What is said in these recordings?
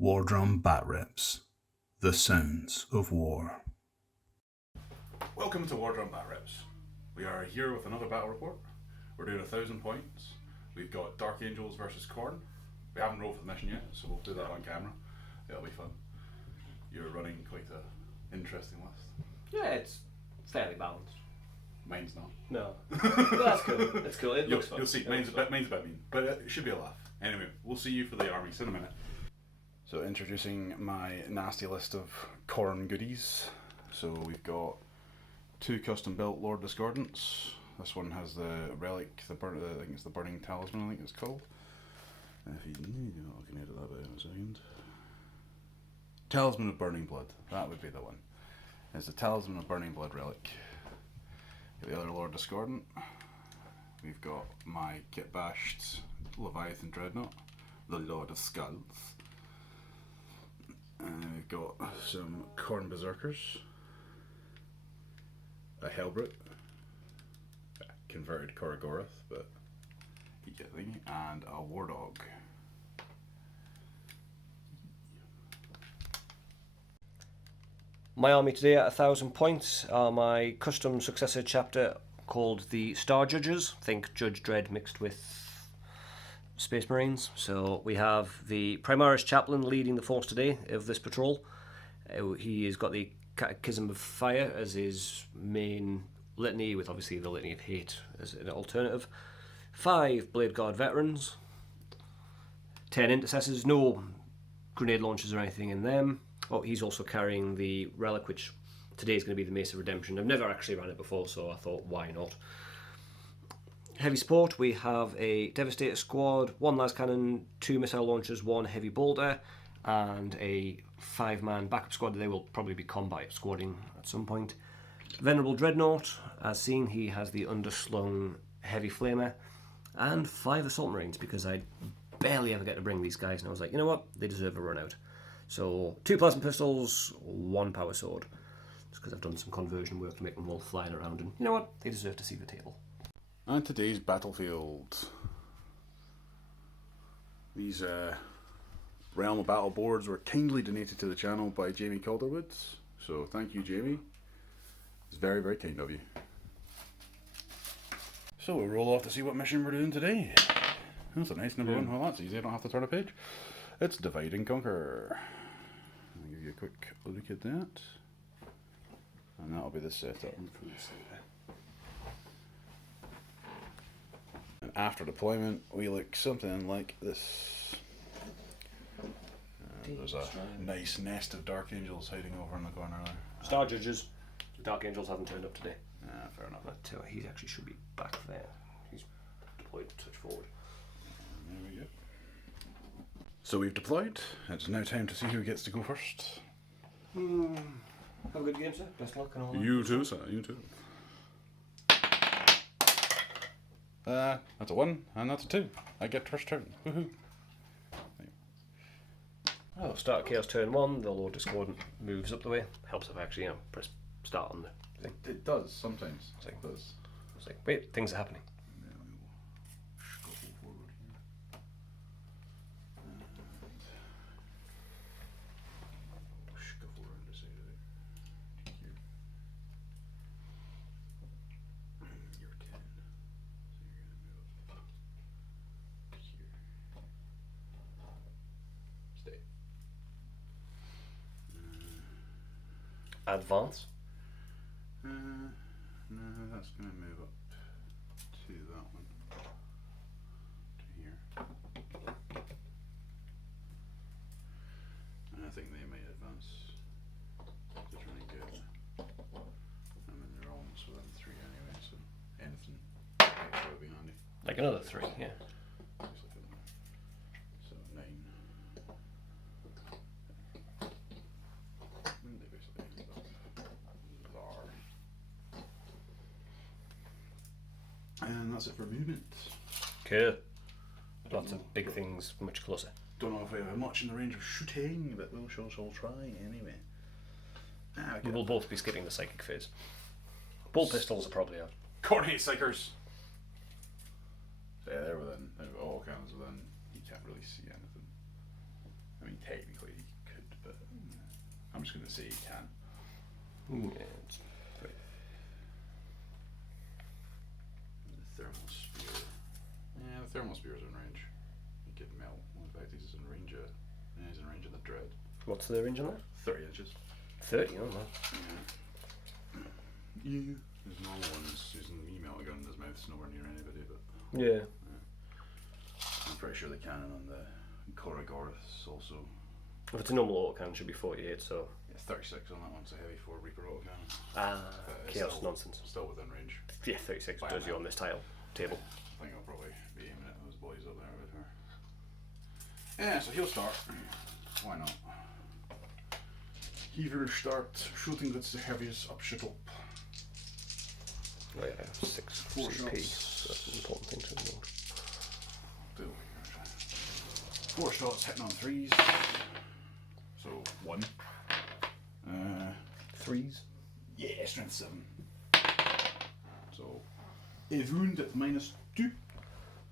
War Drum Bat Reps, the sounds of war. Welcome to War Drum Bat Reps. We are here with another battle report. We're doing 1,000 points. We've got Dark Angels versus Khorne. We haven't rolled for the mission yet, so we'll do that on camera. It'll be fun. You're running quite an interesting list. Yeah, it's fairly balanced. Mine's not. No. But that's cool. That's cool. It looks fun. You'll see. Mine's a bit mean, but it should be a laugh. Anyway, we'll see you for the armies in a minute. So introducing my nasty list of Khorne goodies. So we've got 2 custom built Lord Discordants. This one has the relic, I think it's the Burning Talisman, I think it's called. If you need, I can edit that bit in a second. Talisman of Burning Blood, that would be the one. It's the Talisman of Burning Blood relic. Got the other Lord Discordant. We've got my Kit Bashed Leviathan Dreadnought, the Lord of Skulls. And we've got some Khorne Beserkers, a Hellbrute, a converted Korrigorath, but you get the thing, and a War Dog. My army today at 1,000 points are my custom successor chapter called the Star Judges. Think Judge Dredd mixed with Space Marines. So we have the Primaris Chaplain leading the force today of this patrol. He has got the Catechism of Fire as his main litany, with obviously the Litany of Hate as an alternative. 5 Bladeguard veterans, 10 intercessors, no grenade launchers or anything in them. Oh, he's also carrying the relic, which today is going to be the Mace of Redemption. I've never actually ran it before, so I thought, why not? Heavy support, we have a Devastator squad, 1 las cannon, 2 missile launchers, 1 heavy bolter, and a 5-man backup squad. They will probably be combat squadding at some point. Venerable Dreadnought, as seen, he has the underslung heavy flamer, and 5 assault marines, because I barely ever get to bring these guys, and I was like, you know what, they deserve a run out. So 2 plasma pistols, 1 power sword, just because I've done some conversion work to make them all flying around, and you know what, they deserve to see the table. And today's battlefield. These Realm of Battle boards were kindly donated to the channel by Jamie Calderwood, so thank you, Jamie. It's very, very kind of you. So we'll roll off to see what mission we're doing today. That's a nice number 1. Well, that's easy, I don't have to turn a page. It's Divide and Conquer. I'll give you a quick look at that. And that'll be the setup. And after deployment, we look something like this. There's a nice nest of Dark Angels hiding over in the corner there. Star Judges, Dark Angels haven't turned up today. Fair enough. But he actually should be back there. He's deployed a touch forward. There we go. So we've deployed. It's now time to see who gets to go first. Have a good game, sir. Best luck and all that. You too, sir. You too. That's a 1 and that's a 2. I get first turn. Woohoo! Oh, start Chaos turn 1. The Lord Discordant moves up the way. Helps if I actually, press start on the thing. It does sometimes. It's like, It does. it's like, wait, things are happening. Shuffle forward here. And shuffle around the side of it. Here. You're 10. So you're gonna move up here. Stay. Advance. No, that's going to move up to that one. To here. And I think they might advance to try and get. I mean, they're almost within 3 anyway, so anything extra would be handy. Like another 3, yeah. So 9. And they basically end up there. And that's it for movement. Cool. Lots of big things much closer. Don't know if we have much in the range of shooting, but we'll shall try anyway. We will both be skipping the psychic phase. Bolt pistols are probably out. Khorne Psychers! So yeah, they're within, all cannons within, you can't really see anything. I mean, technically I'm just going to say he can. Yeah, it's great. The thermal spear. Yeah, the thermal spear is in range. You could melt. In fact, he's in range of. Yeah, he's in range of the dread. What's the range on that? 30 inches. 30, oh man. Yeah. His normal one's using the email gun in his mouth, it's nowhere near anybody, but Yeah. I'm pretty sure the cannon on the Corrigoris also. If it's a normal autocannon, it should be 48, so. Yeah, 36 on that one, it's a heavy 4 Reaper autocannon. Chaos still, nonsense. Still within range. Yeah, 36 By does you now. on this tile table. I think I'll probably be aiming at those boys up there with her. Yeah, so he'll start. Why not? He will start shooting with the heaviest up shit up. Oh yeah, 6 4 CP, shots. so that's an important thing to note. 4 shots hitting on 3s. So 1. 3s? Yeah, strength 7. So a wound at -2.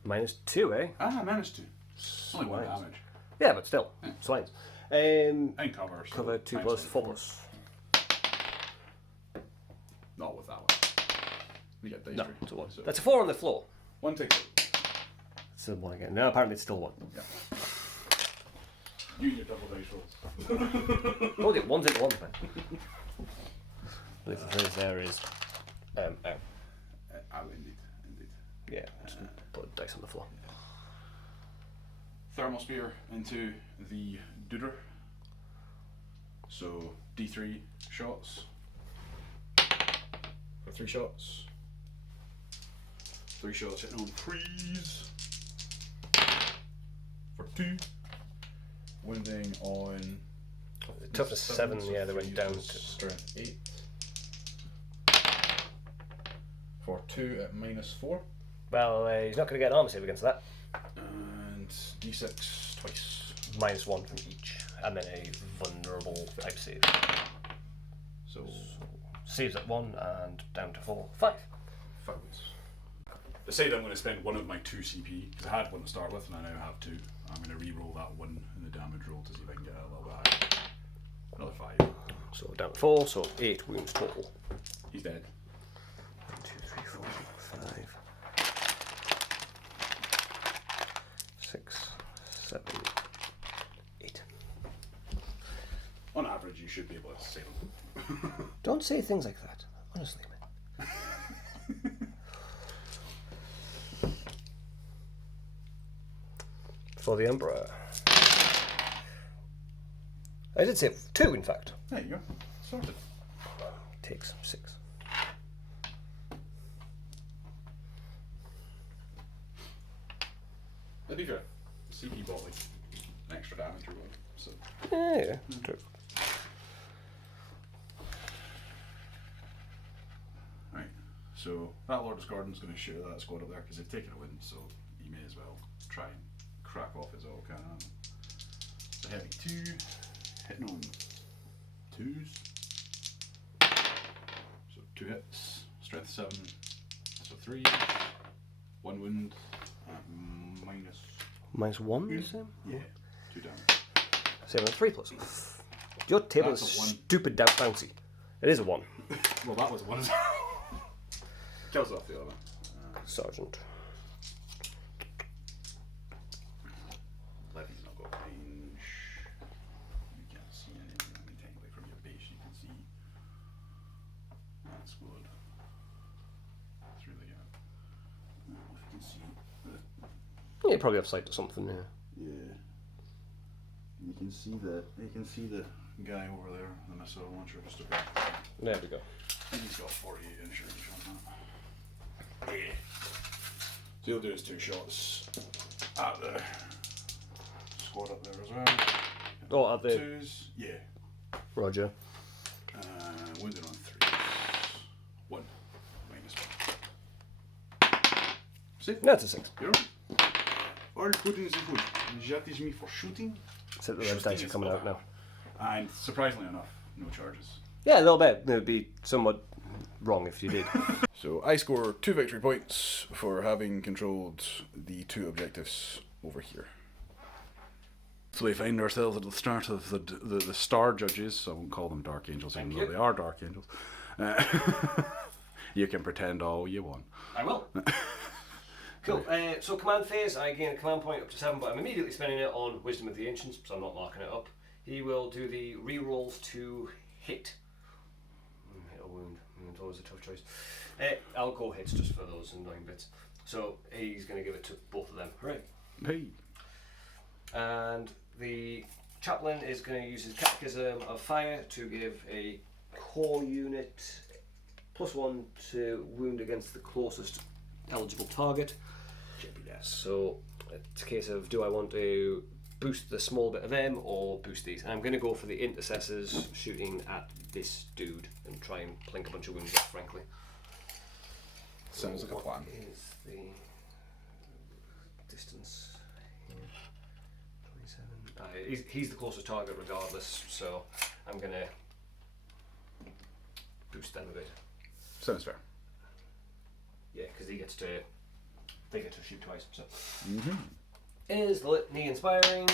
-2, eh? -2. Only 1 Swines. damage. Yeah, but still, swines. And cover. So Cover 2 plus 4 plus. Not with that one. You get dice No, tree. it's a 1. So That's a 4 on the floor. 1 takes it. It's a 1 again. No, apparently it's still 1. Yeah. You and your double dice rolls. Oh, yeah, 1's into 1's, man. I believe the phrase there is, oh. Indeed. Yeah, just put the dice on the floor. Thermal spear into the Duder. So D3 shots. For 3 shots. 3 shots hitting on 3s. For 2. Wounding on. Toughness 7, so yeah, they went 3 down is to. strength 8. For 2 at -4. Well, he's not going to get an armor save against that. And D6 twice. -1 from each, and then a vulnerable type save. So Saves at 1 and down to 4. 5. foes. Decide I'm going to spend 1 of my 2 CP, because I had 1 to start with and I now have 2. I'm going to re-roll that 1 in the damage roll to see if I can get a little bit higher. Another 5. So down to 4, so 8 wounds total. He's dead. 1, 2, 3, 4, 5, 6, 7, 8. On average, you should be able to save him. Don't say things like that, honestly, man. For the Emperor. I did say 2, in fact. There you go. Sorted. Takes 6. To be fair, CP bought like an extra damage or what, so. Yeah, true. Right, so that Lord of Gordon's going to share that squad up there because they've taken a win, so he may as well try and crack off his autocannon. So heavy 2, hitting on 2s. So 2 hits, strength 7, so 3, 1 wound, -1, you say? yeah, 2 damage. 7 and 3 plus. Your table That's is a 1. stupid damn bouncy. It is a 1. Well, that was 1 as well. Kills off the other. Sergeant. Levy's not got range. You can't see anything. I mean, technically from your base you can see that squad through the gap. I don't know if you can see the. Yeah, probably have sight or something, yeah. Yeah. You can see the guy over there, the missile launcher just about. There we go. And he's got 48 insurance on that. Yeah. So he'll do his 2 shots at the squad up there as well. Oh, at the 2s, yeah. Roger. Wounded on 3s. 1. -1. See? That's a 6. You're right. All good in the hood. That is me for shooting. So the red dice are coming out now. And surprisingly enough, no charges. Yeah, a little bit. It would be somewhat wrong if you did. So I score 2 victory points for having controlled the 2 objectives over here. So we find ourselves at the start of the Star Judges. I won't call them Dark Angels, even though they are Dark Angels. You can pretend all you want. I will. Cool. So command phase, I gain a command point up to 7, but I'm immediately spending it on Wisdom of the Ancients, so I'm not marking it up. He will do the re-rolls to hit. Hit or wound. It's always a tough choice. I'll go hits just for those annoying bits. So he's going to give it to both of them. Hooray. Hey. And the chaplain is going to use his Catechism of Fire to give a core unit +1 to wound against the closest eligible target. So it's a case of, do I want to boost the small bit of them or boost these? And I'm going to go for the intercessors shooting at this dude and try and plink a bunch of wounds off, frankly. Sounds like a plan. What is the distance here? 27. He's the closest target regardless, so I'm going to boost them a bit. Sounds fair. Yeah, because they get to shoot twice. So, is the litany inspiring?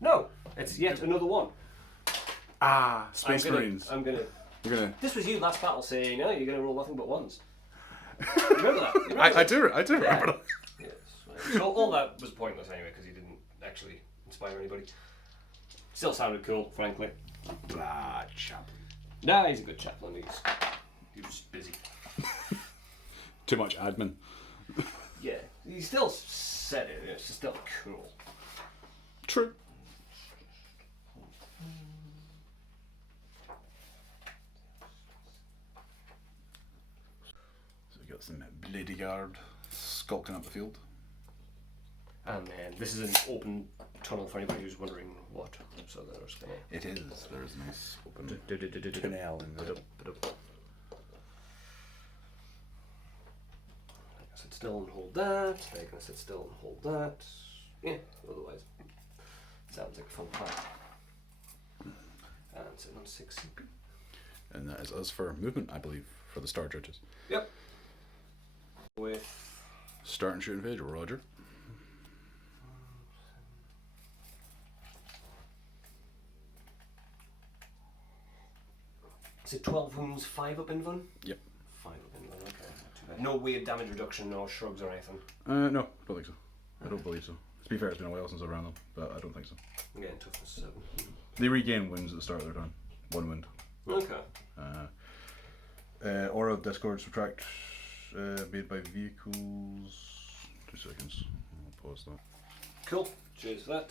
No, it's yet another one. Space Marines. You're gonna. This was you last battle saying, "Oh, you're gonna roll nothing but ones." You remember that? You remember I do remember that. Yes. Right. So all that was pointless anyway because he didn't actually inspire anybody. Still sounded cool, frankly. Blah, chaplain. Nah, he's a good chaplain. He was busy. Too much admin. Yeah, he still said it. It's still cool. True. So we got some Bladeguard skulking up the field. And then this is an open tunnel for anybody who's wondering what. So there's gonna. It is. There's a nice open tunnel in there. Sit still and hold that. They're gonna sit still and hold that. Yeah. Otherwise, sounds like a fun plan. And sit on 6 CP. And that is us for movement, I believe, for the Star Judges. Yep. With start and shoot phase, Roger. Is it 12 wounds, 5 up in Vun? Yep. 5 up in Vun, okay. Not too bad. No weird damage reduction, no shrugs or anything. No, don't think so. I don't believe so. To be fair, it's been a while since I ran them, but I don't think so. I'm getting toughness 7. They regain wounds at the start of their turn. 1 wound. Okay. Aura of Discord subtract made by vehicles. 2 seconds. I'll pause that. Cool. Cheers for that.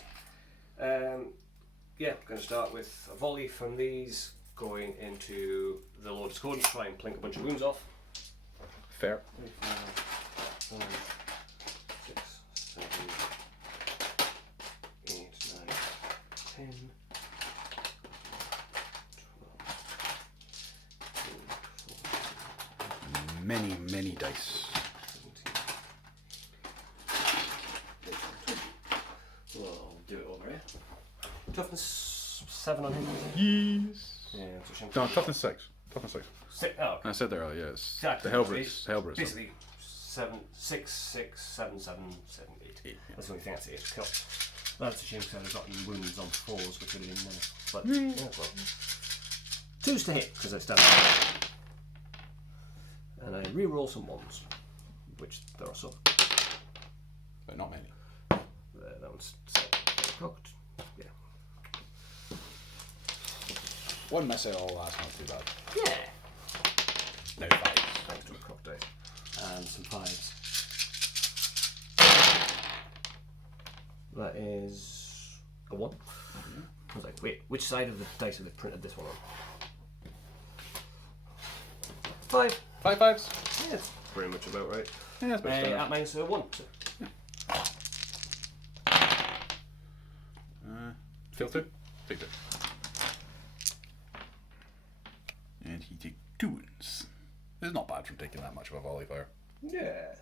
Yeah, going to start with a volley from these going into the Lord Discord, try and plink a bunch of wounds off. Fair. 3, 4, 5, 6, 7, 8, 9, 10, 12, 13, 14, Many dice. 17. We'll do it over here. Toughness 7 on him. Yes. Yeah, it's a shame. No, toughness 6. Toughness 6. Okay. I said there earlier, yeah. It's Exactly. the Hellbrutes. Basically, 7, 6, 6, 7, 7, 7, 8. Yeah. That's the only thing I'd say. It's cool. That's a shame because I'd have gotten wounds on 4s, which would have been nice. But, yeah, well. 2s to hit because I stand up. And I re-roll some 1s, which there are some. But not many. That one's cocked. Yeah. 1 miss at all, that's not too bad. Yeah. No 5s. Thanks to a cocked dice. And some 5s. That is a 1. I was like, wait, which side of the dice have they printed this one on? 5. 5 5s? Yeah, that's pretty much about right. Yeah, that's about At minus 1. So. Fail 2? Take 2. And he takes 2 wounds. It's not bad from taking that much of a volley fire. Yeah.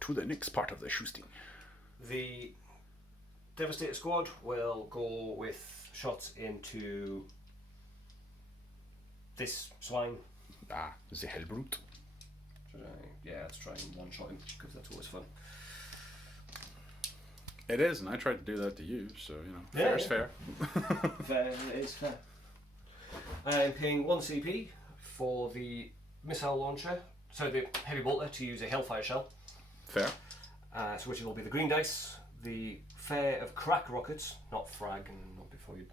To the next part of the shooting. The Devastator squad will go with shots into this swine. The Hellbrute. Yeah, let's try and one-shot him because that's always fun. It is, and I tried to do that to you, so, you know, Yeah, fair's fair. Fair is fair. I'm paying 1 CP for the missile launcher, so the heavy bolter to use a Hellfire shell. Fair. So which will be the green dice, the fair of crack rockets, not frag and not before you.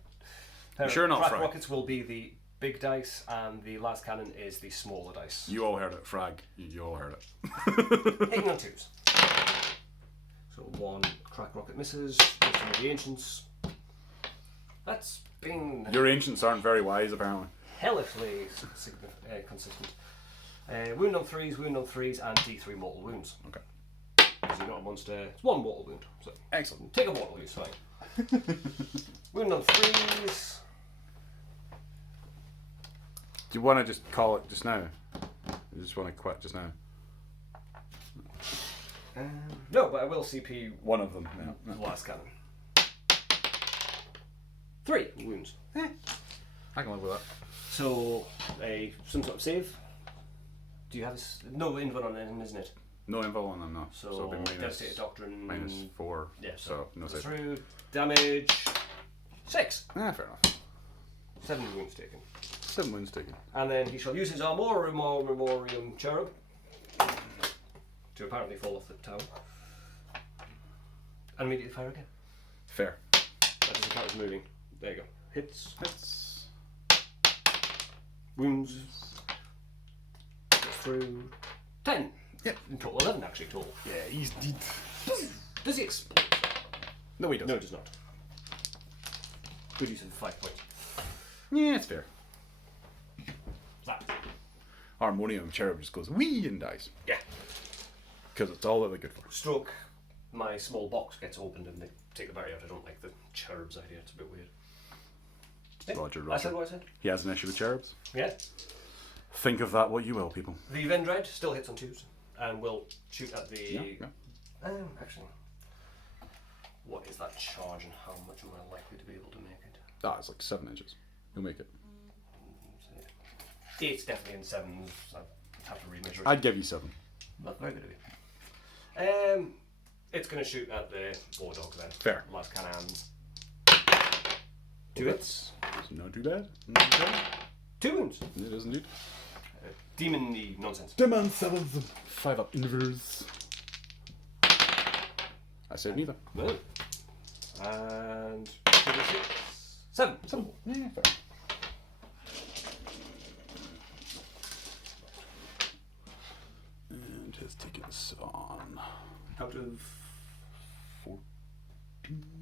Sure, not crack frag. rockets will be the big dice, and the last cannon is the smaller dice. You all heard it, frag. You all heard it. Hitting on 2s. So 1 crack rocket misses, some of the ancients. That's been Your ancients aren't very wise, apparently. hellishly consistent. Wound on 3s, and D3 mortal wounds. Okay. Because you're not a monster, it's 1 mortal wound. So Excellent. take a mortal, it's fine. Wound on 3s. Do you want to just call it just now? You just want to quit just now? No, but I will CP One of them. Yeah. the last cannon. 3 wounds. I can live with that. So, some sort of save. Do you have no invul on them, isn't it? No info on them, no. So it'll be Devastated Doctrine. -4. Yeah, so no save. through. Damage. 6. Fair enough. 7 wounds taken. 7 wounds taken. And then he shall use his Armorum Memoriam Cherub to apparently fall off the tower. And immediately fire again. Fair. That doesn't count as moving. There you go. Hits. Hits. Wounds. Gets through. 10. Yeah. In total, 11 actually total. Yeah, he's dead. Does he explode? No, he doesn't. No, it does not. Good use of 5 points. Yeah, it's fair. That. Harmonium Cherub just goes wee and dies. Yeah. Because it's all that they're good for. Stroke. My small box gets opened and they take the barrier out. I don't like the cherubs idea. It's a bit weird. Roger, I said what I said. He has an issue with cherubs. Yeah. Think of that what you will, people. The Vendread still hits on 2s and will shoot at the. Yeah. Actually, what is that charge and how much am I likely to be able to make it? Ah, it's like 7 inches. You'll make it. It's definitely in 7s. I have to remeasure it. I'd give you 7. Not very good of you. It's going to shoot at the War Dog then. Fair. Last cannons. Two hits. It's not too bad. 2 wounds. It is indeed. Demon-y nonsense. Demand 7th. 5 up inverse. I said neither. No. And 7. 7. Yeah, fair. And his tickets on. Out of 14.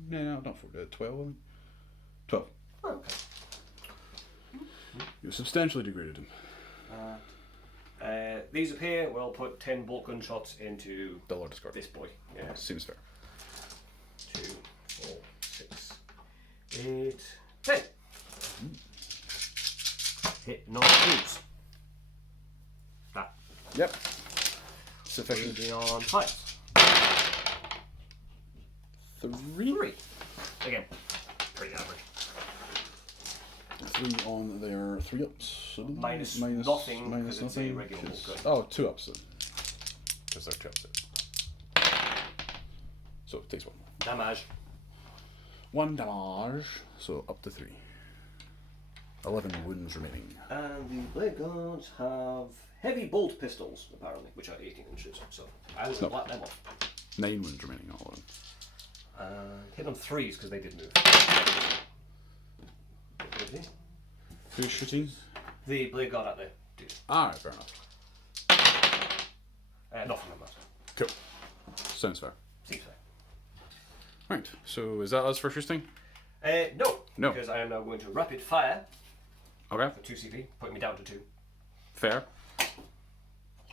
No, not 14. 12, I think. 12. Oh, okay. You substantially degraded him. These up here, we'll put 10 bolt gun shots into The Lord Discord. this boy. Yeah. Seems fair. 2, 4, 6, 8, 10. Hit 9 twos. That. Yep. Sufficient. Shooting on 5. 3. Again, pretty average. 3 on their 3 ups. Minus nothing, because it's a regular bolt gun. Oh, 2 ups then. Because they're 2 ups. So it takes 1. Damage. 1 damage. So up to 3. 11 wounds remaining. And the Bladeguards have heavy bolt pistols, apparently, which are 18 inches. So I will black them off. 9 wounds remaining, all of them. Hit on 3s because they did move. Who's shooting? The Bladeguard at the dude. Alright, fair enough. Nothing on that. Cool. Sounds fair. Seems fair. Right, so is that us for shooting? No. No. Because I am now going to rapid fire Okay, for 2 CP, putting me down to 2. fair.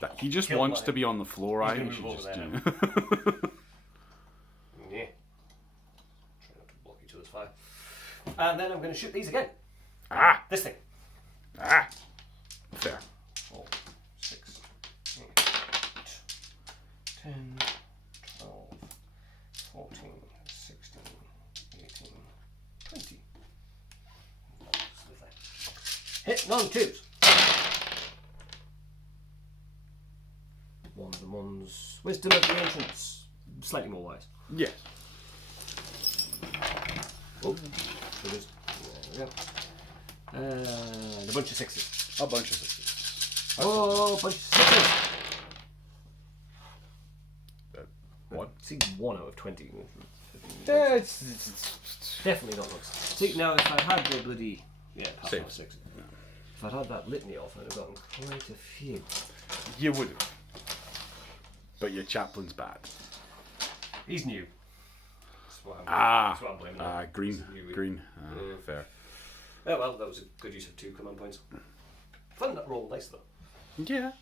That he just Kill wants my- to be on the floor. I gonna think he move just. over Yeah. Yeah. Try not to block each other's fire. And then I'm going to shoot these again. Ah! This thing. Ah! Fair. 4, 6, 8, 10, 12, 14, 16, 18, 20. Hit none twos. Ones and ones. Wisdom of the ancients. Slightly more wise. Yes. Oh, so there's, there we go. And a bunch of sixes. A bunch of sixes. Oh, a bunch of sixes. What? See, 1 out of 20. Yeah, it's Definitely not looks. See, now if I had the bloody... Yeah, pass Save. off 6. Yeah. If I'd had that litany off, I'd have gotten quite a few. You would have. But your chaplain's bad. He's new. That's what I'm blaming on. Green. New. Green. Fair. Oh well, that was a good use of 2 command points. Fun that roll dice though. Yeah.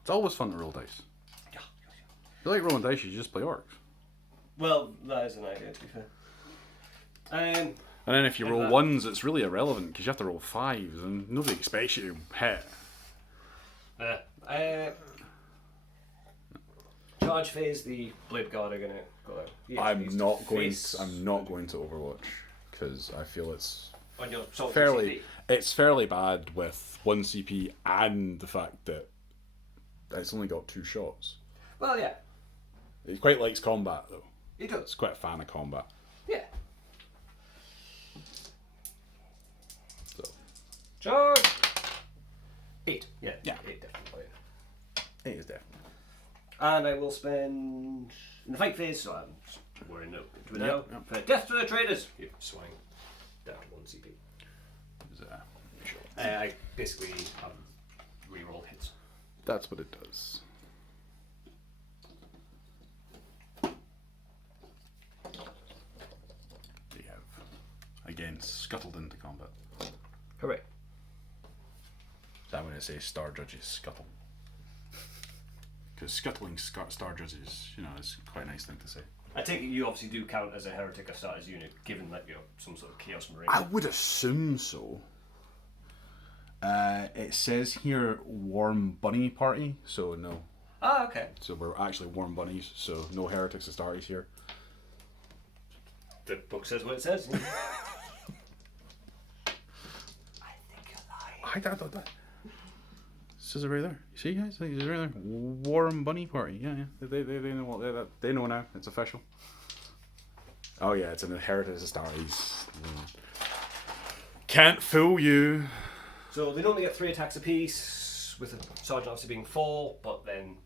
It's always fun to roll dice. Yeah. If you like rolling dice, you just play orcs. Well, that is an idea to be fair. And then if you roll ones, it's really irrelevant because you have to roll 5s and nobody expects you to hit. Charge phase, the Bladeguard are gonna go out. I'm not going to Overwatch because I feel it's on your salt fairly CP. fairly bad with 1 CP and the fact that it's only got 2 shots. Well, yeah. He quite likes combat though. He does. He's quite a fan of combat. Yeah. So Charge. 8. Yeah. 8 definitely. 8 is definitely. And I will spend in the fight phase, so we're in it now. For death to the traders. You're swing down to 1 CP. I basically reroll hits. That's what it does. We have again scuttled into combat. Correct. I'm going to say Star Judges scuttle. Because scuttling Star Judges, is quite a nice thing to say. I take it you obviously do count as a heretic of starters unit, given that you're some sort of Chaos Marine. I would assume so. It says here Warm Bunny Party, so no. Ah, okay. So we're actually Warm Bunnies, so no heretics Astartes here. The book says what it says. I think you're lying. I thought that. Says it right there. See, guys, it's right there. Warm Bunny Party. Yeah. They know what they know now. It's official. Oh yeah, it's an Heritage Astartes. Can't fool you. So they normally get 3 attacks apiece, with the sergeant obviously being 4, but then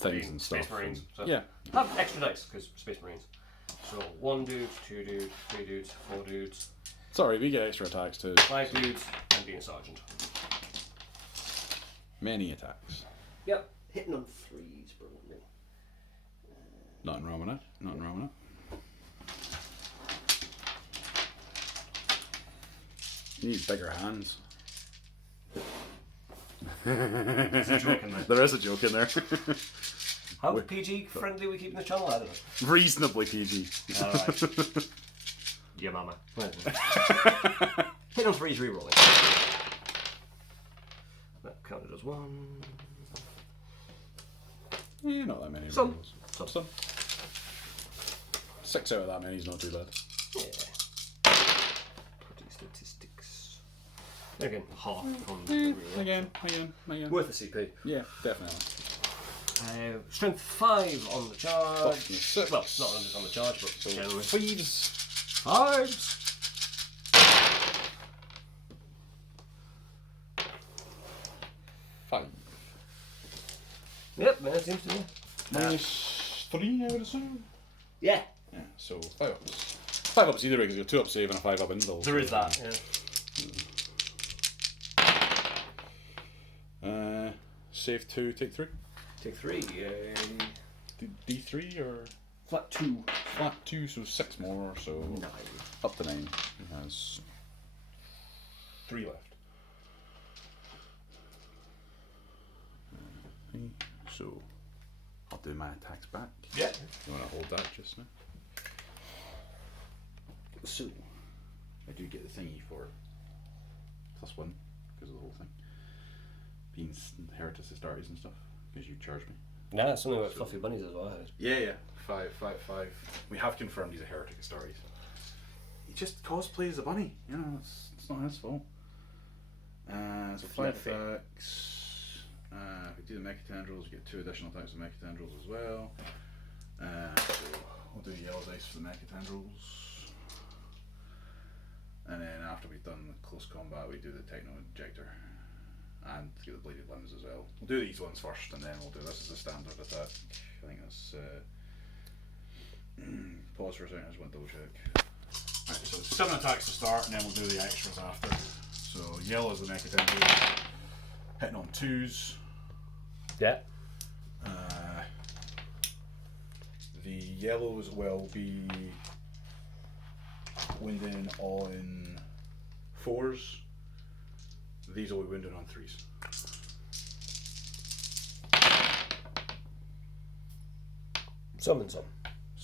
Things and stuff. Space Marines. So Yeah. have extra dice because Space Marines. So 1 dude, 2 dudes, 3 dudes, 4 dudes, Sorry, we get extra attacks too. 5 dudes, and being a sergeant. Many attacks. Yep, hitting on 3s, brilliantly. Nothing wrong with it. Nothing wrong with it. You need bigger hands. There's a joke in there. There is a joke in there. How PG friendly we keeping the channel? I don't know. Reasonably PG. Alright. Yeah, mama. Hit on 3s rerolling. That counted as 1. Yeah, not that many. Some. Rerolls. Some. 6 out of that many is not too bad. Yeah. Pretty statistics. Again, half from the reroll. Again. Worth a CP. Yeah, definitely. Strength 5 on the charge. 6. Well, not on the charge, but generally. 5s. 5s. Yep, man, it seems to be. -3, I would assume. Yeah. Yeah, so 5 ups. 5 ups either way because you're 2 up save and a 5 up indulge. There is that, yeah. Save 2, take 3. Take 3. D3 or Flat 2. flat 2, so 6 more, so 9. up to 9. He has 3 left. So I'll do my attacks back. Yeah. You want to hold that just now? So I do get the thingy for +1 because of the whole thing. Being Heritage Astartes and stuff, because you charge me. Nah, something about fluffy bunnies as well. Yeah. 5. We have confirmed he's a Heretic Astartes. He just cosplays a bunny. It's not his fault. So 5 attacks. If we do the Mecha Tendrils, we get 2 additional attacks with Mecha Tendrils as well. So we'll do yellow dice for the Mecha Tendrils. And then after we've done the close combat, we do the techno injector. And get the bladed limbs as well. We'll do these ones first, and then we'll do this as a standard attack. I think that's. Pause for a second, I just want to double check. Right, so 7 attacks to start, and then we'll do the extras after. So yellow is the mecha tempo, hitting on 2s. Yeah. The yellows will be winding on 4s. These will be winding on 3s. Some and some.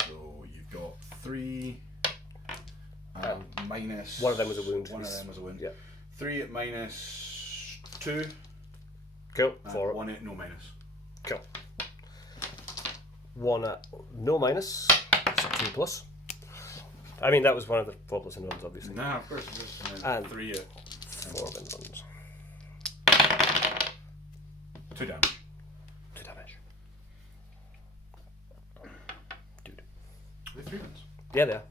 So you've got 3 minus. One of them was a wound. One of them was a wound. Yeah. 3 at minus 2. Cool. And 4. 1 at no minus. Cool. 1 at no minus. It's a 2 plus. I mean, that was one of the 4 plus and ones, obviously. Nah, of course it is. And 3 at 4 and ones. 2 damage. 2 damage. Dude. Are they 3 ones? Yeah, they are.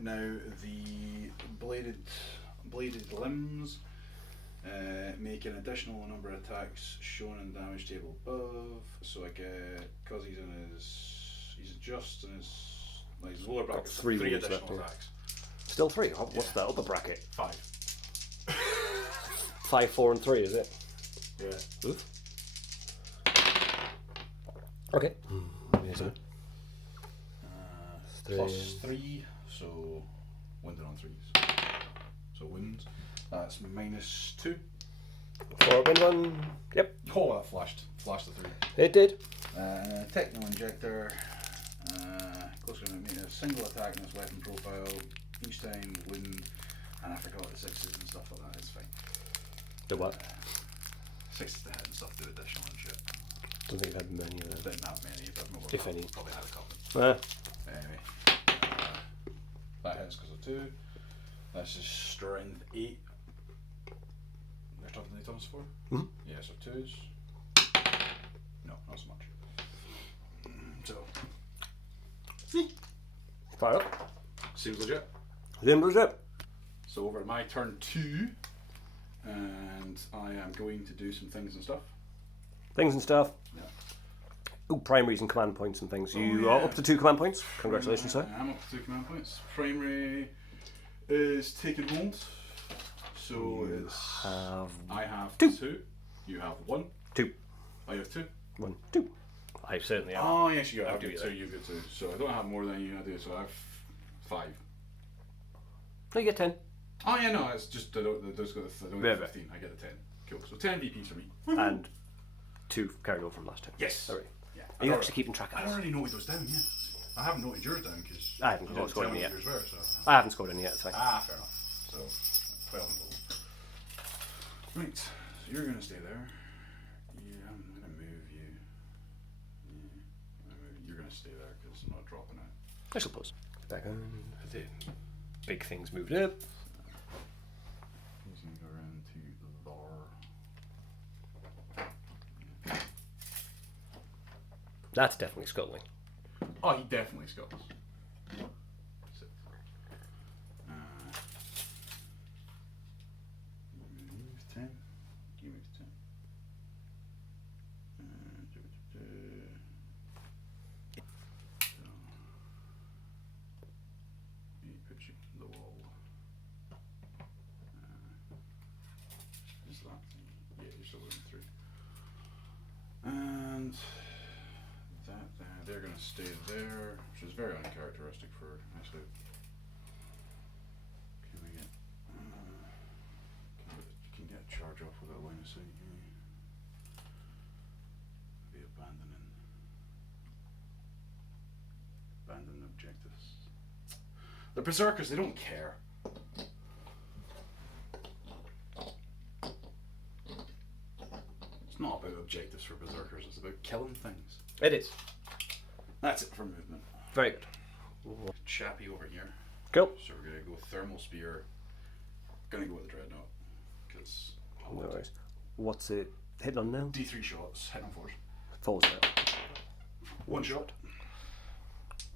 Now the bladed limbs make an additional number of attacks shown in the damage table above. So I get, because he's just in his lower bracket, Got 3 wounds additional left, attacks. Still 3. What's that upper bracket? 5. 5, 4, and 3, is it? Yeah. Oof. Okay. Amazing. Plus 3, so winded on 3s. So winds. That's minus 2. 4 wind 1. Yep. Oh, that flashed the 3. It did. Techno injector. Close to make a single attack in its weapon profile. Each time wind, and I forgot the 6s and stuff like that. It's fine. The what? 6s to hit and stuff do additional and shit. Don't think I've had many of them. Didn't have many, but more If any. probably had a couple. Anyway, that hits because of 2. That's just strength 8. They're talking to times 4? Hmm? Yeah, so 2s. No, not so much. So, Fire up. seems legit. Then was it. So over at my turn 2, and I am going to do some things and stuff. Things and stuff. Yeah. Ooh, primaries and command points and things. You yeah. are up to 2 command points. Congratulations, sir. I'm up to 2 command points. Primary is taken hold. So it's. I have 2. You have 1. 2. I have 2. 1, 2. I certainly am. Oh yes, you I have do 2. that. You get 2. So I don't have more than you. I do. So I have 5. No, you get 10. Oh yeah, no, it's just I don't get 15. I get a 10. Cool. So 10 VPs for me. And 2 carried over from last time. Yes. Sorry. Yeah. Are you actually keeping track of I this? already noted those down. Yeah. I haven't noted yours down because I haven't you didn't scored tell any me yet. what yours were. So. I haven't scored any yet, it's fine. Fair enough. So 12 in total. Right. So you're gonna stay there. Yeah, I'm gonna move you. Yeah, you're gonna stay there because I'm not dropping out. I suppose. Back on. The big things moved up. He's gonna go around to there. That's definitely scuttling. Oh, he definitely skulls. Sit. You move 10. You move 10. He puts you on the wall. Is that? Yeah, you're still moving through. And they're going to stay there, which is very uncharacteristic for Iceland. Can we get? Can get a charge off with a line of sight here. Be abandon objectives. The Beserkers, they don't care. It's not about objectives for Beserkers, it's about killing things. It is. That's it for movement. Very good. Chappy over here. Cool. So we're going to go thermal spear. Going to go with the dreadnought. Because. No worries. What's it hitting on now? D3 shots, hit on 4s. Falls out. 1 shot.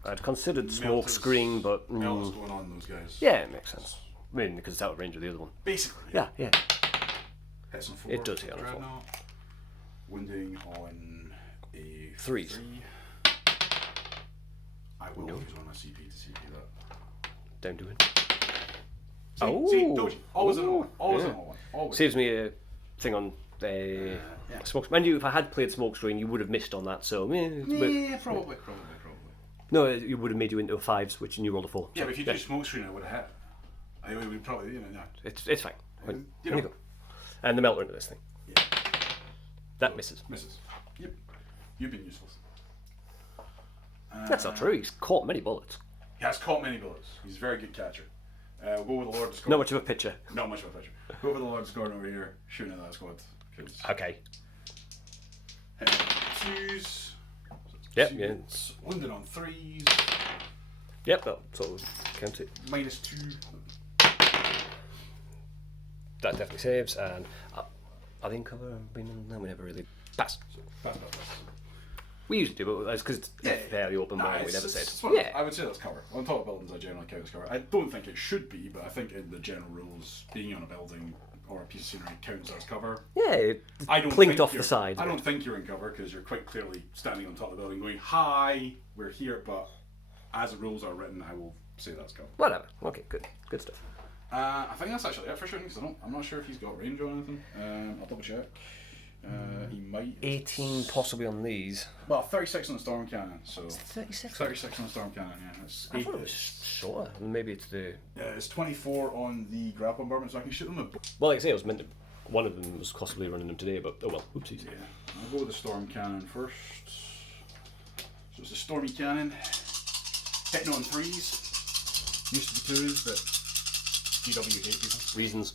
I'd considered smoke screen, but Melt's going on those guys. yeah, it makes sense. I mean, because it's out of range of the other one. Basically. Yeah, yeah. Hits on 4. It does hit on a 4. Dreadnought. Wounding on a 3. 3. I will use on a CP to CP that. Don't do it. See, told you. Always an all one. Always yeah. an all one. Always. Saves me a thing on smoke. Mind you, if I had played smoke screen, you would have missed on that. So Yeah, probably. no, it would have made you into a 5s, which you rolled a 4. Yeah, but if you do smoke screen, I would have hit. I would probably, no. It's fine. You Here know. you go. And the melter into this thing. Yeah. That misses. Misses. Yep. You've been useless. That's not true. He's caught many bullets. He has caught many bullets. He's a very good catcher. We'll go with the Lord of Scorn. Not much of a pitcher. Not much of a pitcher. Go with the Lord of Scorn over here, shooting at that squad. Okay. Twos. Yep, yeah. Wounded on 3s. Yep, that sort of counts it. -2. That definitely saves, and are they in cover? No, we never really pass. Pass. We usually do, but that's because it's fairly open wide. We never said. Yeah, I would say that's cover. On top of buildings, I generally count as cover. I don't think it should be, but I think in the general rules, being on a building or a piece of scenery counts as cover. Yeah, it I don't plinked think off the you're- side. I don't think you're in cover because you're quite clearly standing on top of the building, going, "Hi, we're here." But as the rules are written, I will say that's cover. Whatever. Okay, good stuff. I think that's actually it for shooting. Because I'm not sure if he's got range or anything. I'll double check. He might. 18 possibly on these. Well, 36 on the storm cannon. So 36. 36 on the storm cannon. Yeah, it's I thought it was shorter. Maybe it's the. It's 24 on the grapple bombardment, so I can shoot them with. Well, like I say, I was meant to. One of them was possibly running them today, but oh well. Oopsies. Yeah, I'll go with the storm cannon first. So it's a stormy cannon, hitting on 3s. Used to be 2s, but GW hate people. Reasons.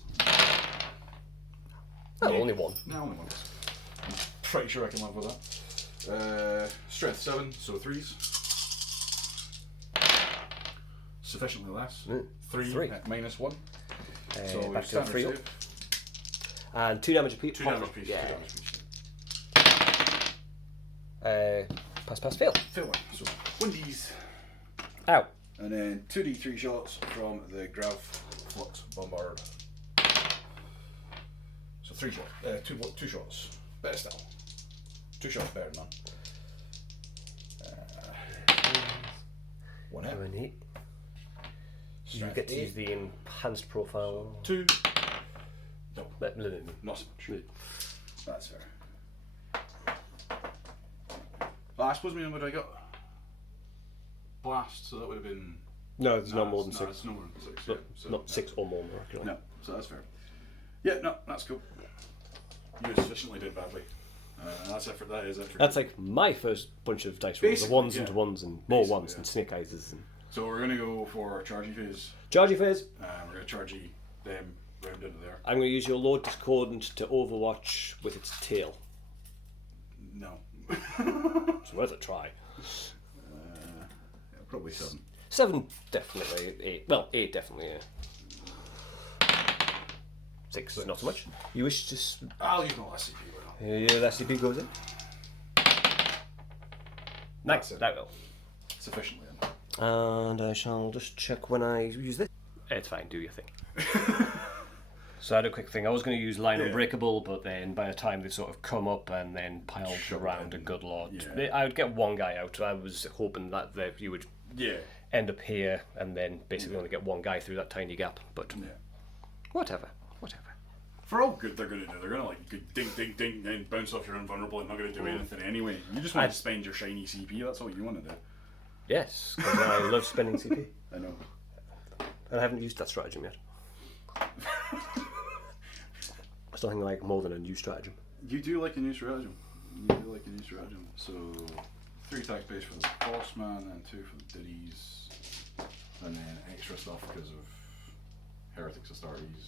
Oh, only one. No, only one. I'm pretty sure I can live with that. Strength 7, so 3s. Sufficiently less. 3 at -1. So back to standard 3 up. save. And 2 damage apiece. 2 damage piece. Yeah. 2 damage piece. Pass, fail. Fail one. So 1Ds. Ow. And then 2D3 shots from the Grav Flux Bombard. So 3 shots. 2 shots. Better still. 2 shots better than none. 1 hit. 1 hit. You Strength get to 8. use the enhanced profile. 2. No, No. not so much. That's fair. Well, I suppose what I got? Blast, so that would have been. No, it's not more than no, 6. It's no more than 6. Not, Yeah, so, not 6 or more, miraculously. No, so that's fair. Yeah, no, that's cool. You sufficiently did badly. That's effort. That is effort. That's like my first bunch of dice rolls. The Basically, ones yeah. into ones and more Basically, ones yeah. and snake eyes. And So we're going to go for chargey phase. Chargy phase. We're going to chargey them round into there. I'm going to use your Lord Discordant to overwatch with its tail. No. It's worth a try. Yeah, probably 7. 7 definitely. 8. Well, 8 definitely. Yeah. 6 is not so much. You wish to. I'll use my last CP. Yeah, that CP goes in. Nice. it. That will. Sufficiently enough. And I shall just check when I use this. It's fine, do your thing. So I had a quick thing. I was going to use Line Unbreakable, but then by the time they sort of come up and then piled Shove around a in. good lot, Yeah. I would get one guy out. I was hoping that you would Yeah. end up here and then basically only get one guy through that tiny gap. But Yeah. whatever. For all good they're going to do, they're going to like ding, ding, ding, and bounce off your invulnerable and not going to do anything anyway. You just want to spend your shiny CP, that's all you want to do. Yes, because I love spending CP. I know. And I haven't used that stratagem yet. It's nothing like more than a new stratagem. You do like a new stratagem. You do like a new stratagem. So, 3 attack space for the Bossman, and 2 for the Ditties, and then extra stuff because of Heretics Astartes.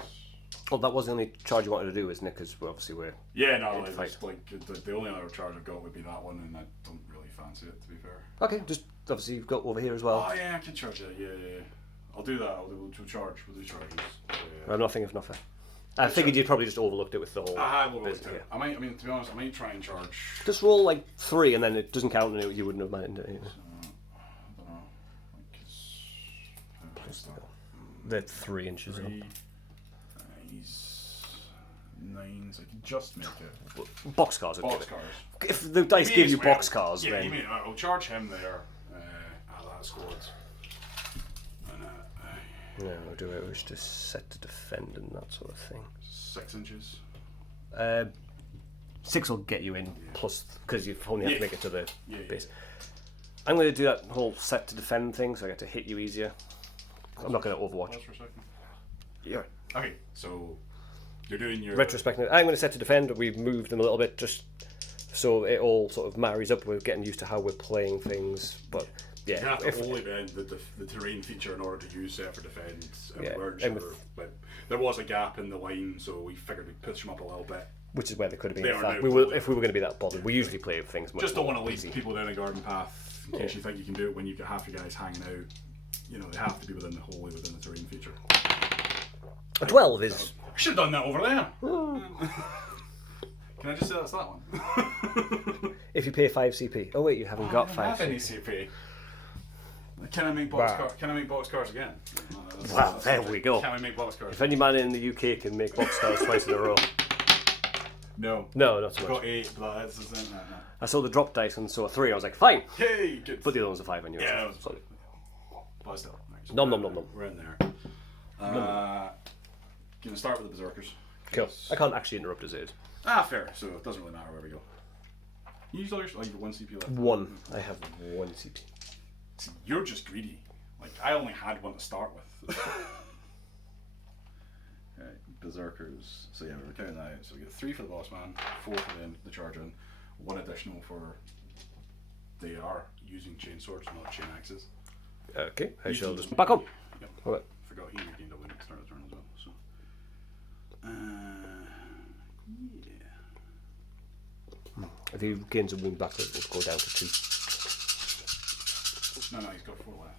Well, that was the only charge you wanted to do, isn't it? Because we're Yeah, no, Fight. it's like the only other charge I've got would be that one, and I don't really fancy it, to be fair. okay. Just obviously you've got over here as well. Oh yeah, I can charge it. Yeah. I'll do that. We'll do charges. I'm not thinking of nothing. I figured you probably just overlooked it with the whole. I will bit, do yeah. it. I mean, to be honest, I might try and charge. Just roll like 3, and then it doesn't count, and you wouldn't have minded it. I don't know. What's that? They're 3 inches. Three. He's 9, so I can just make it. Boxcars would give it. Boxcars. If the dice give you boxcars, yeah, then you mean I'll charge him there at that squad. And no, do I wish to set to defend and that sort of thing? 6 inches. 6 will get you in plus because you only have to make it to the base. Yeah. I'm going to do that whole set to defend thing, so I get to hit you easier. I'm not going to Overwatch. Pause for a second. Yeah. Okay, so you're doing your Retrospective. I'm going to set to defend. We've moved them a little bit just so it all sort of marries up. We're getting used to how we're playing things, but yeah. You have to only bend the terrain feature in order to use set for defence. And Yeah, we weren't and sure, but there was a gap in the line, so we figured we'd push them up a little bit. Which is where they could have been. They In are fact, now we will, fully if we were going to be that bothered. We usually play things much Just don't more want to lead easy. people down a garden path in case you think you can do it when you've got half your guys hanging out. You know, they have to be wholly within the terrain feature. A 12 is. I should have done that over there. Can I just say that's that one? If you pay 5 CP. Oh wait, you haven't got 5 I don't have any CP. CP. Can I make boxcars again? Wow, there we go. Can I make boxcars? If any man in the UK can make boxcars twice in a row. No. No, not so I've much. got 8, but that's no. I saw the drop dice and saw a 3. I was like, fine. Hey, good. But the other one's a 5 anyway. Yeah, that was- Sorry. But still, right, Nom nom nom nom. We're in there. Gonna start with the Beserkers. Cool. I can't actually interrupt as it is. Fair. So it doesn't really matter where we go. You use all your you've got 1 CP left. 1. I have 1 CP. See, you're just greedy. Like I only had 1 to start with. Right, Beserkers. So yeah, we're counting that out. So we get 3 for the boss man, 4 for the charger, and 1 additional for. They are using chain swords, not chain axes. Okay, I shall just back on. Yep. Okay. Forgot he regained a win at the start of the turn as well. So. Yeah. If he gains a wound back, it will go down to 2. No, he's got 4 left.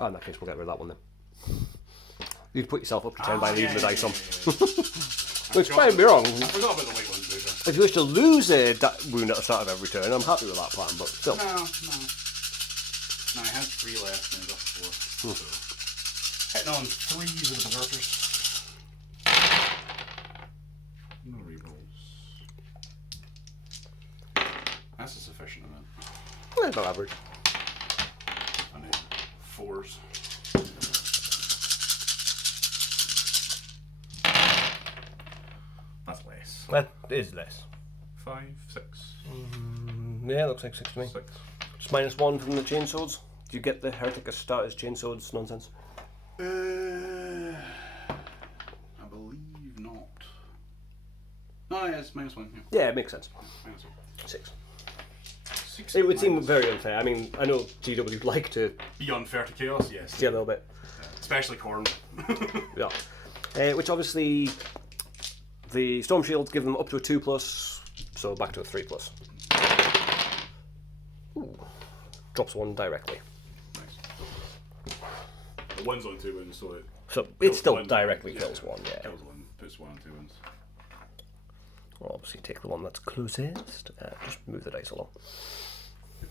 Oh, in that case, we'll get rid of that one then. You'd put yourself up to 10 by leaving the dice on. Which, don't get me wrong, I forgot about the white ones, later. if you wish to lose a wound at the start of every turn, I'm happy with that plan, but still. No, I had 3 left and I got 4. So. Hitting on 3s with the Beserkers. No rerolls. That's a sufficient amount. Yeah, about average. I need 4s. That's less. That is less. 5, 6. Yeah, looks like 6 to me. 6. Just -1 from the chainswords. Do you get the heretic as start as chainswords nonsense? I believe not. No, yeah, it's -1. Yeah. Yeah, it makes sense. -1. 6. 6 It would seem minus- very unfair. I mean, I know GW would like to be unfair to chaos, yes. see a little bit. Especially Khorne. Yeah. Which obviously, the Storm Shields give them up to a 2+, so back to a 3+. Ooh. Drops 1 directly. Nice. The 1's on 2 wins, so It still one. directly kills 1, yeah. Kills 1, puts 1 on 2 wins. I'll obviously take the one that's closest. Just move the dice along.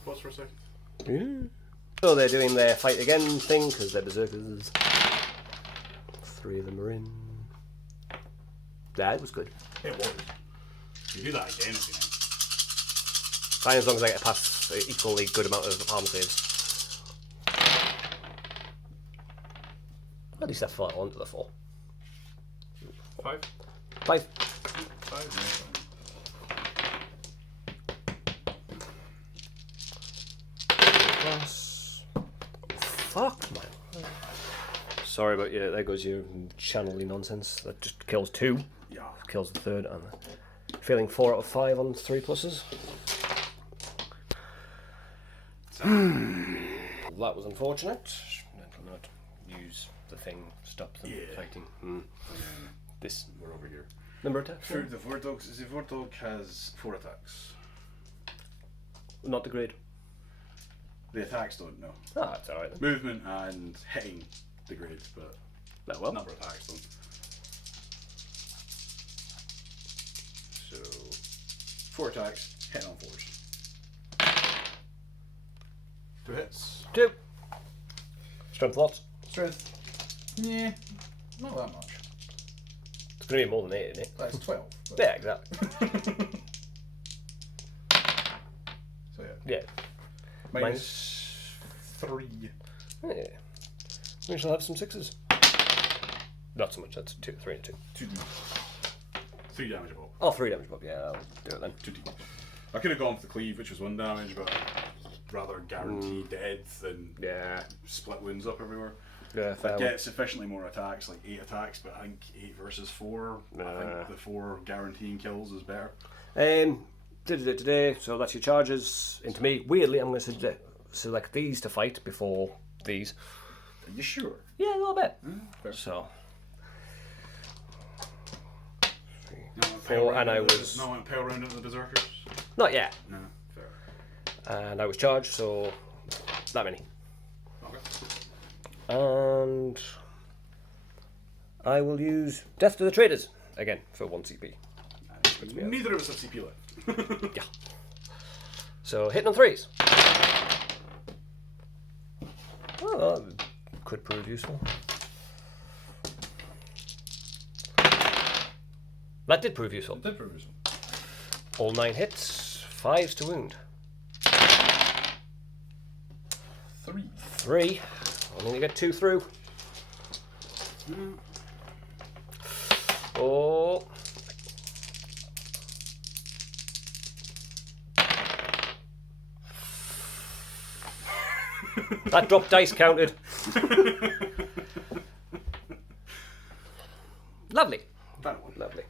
Pause for a second. Yeah. So they're doing their fight again thing, because they're Beserkers. 3 of them are in. Yeah, it was good. It was. You do that again if you like. Fine, as long as I get past an equally good amount of arm saves. At least I fell onto the 4. 5? 5. 5. Plus. Fuck, man. Sorry about you. There goes your channel-y nonsense. That just kills 2. Yeah. Kills the 3rd. And failing 4 out of 5 on 3 pluses. That was unfortunate. I'll not use the thing, stop them fighting. This We're over here. number attack? For the Vordogs, the Vordog has 4 attacks. Not the grade. The attacks don't, no. Ah, that's alright then. Movement and hitting degrades, but That well. number of attacks don't. So, 4 attacks, hitting on 4s. 2 hits. 2. Strength lots. Strength. Yeah, not that much. It's going to be more than 8, isn't it? That's 12. But... Yeah, exactly. So Yeah. Minus 3. Yeah. We shall have some 6s. Not so much, that's 2, 3 and 2. 2d. 3 damage above. Oh, 3 damage above, yeah, I'll do it then. 2d. I could have gone for the cleave, which was 1 damage, but I'd rather guarantee dead than split wounds up everywhere. Yeah, fair. I get sufficiently more attacks, like 8 attacks, but I think 8 versus 4, I think the 4 guaranteeing kills is better. Did it today, so that's your charges into me. Weirdly, I'm going to select these to fight before these. Are you sure? Yeah, a little bit. Fair. So. No, 4, and I was... No, impale round into the Beserkers? Not yet. No, fair. And I was charged, so that many. Okay. And I will use Death to the Traders again for 1 CP. Neither of us have CP left. Yeah. So hitting on 3s. Oh, that could prove useful. That did prove useful. It did prove useful. All 9 hits, 5s to wound. 3. 3. Only to get 2 through. Oh. That drop dice counted. Lovely. Lovely.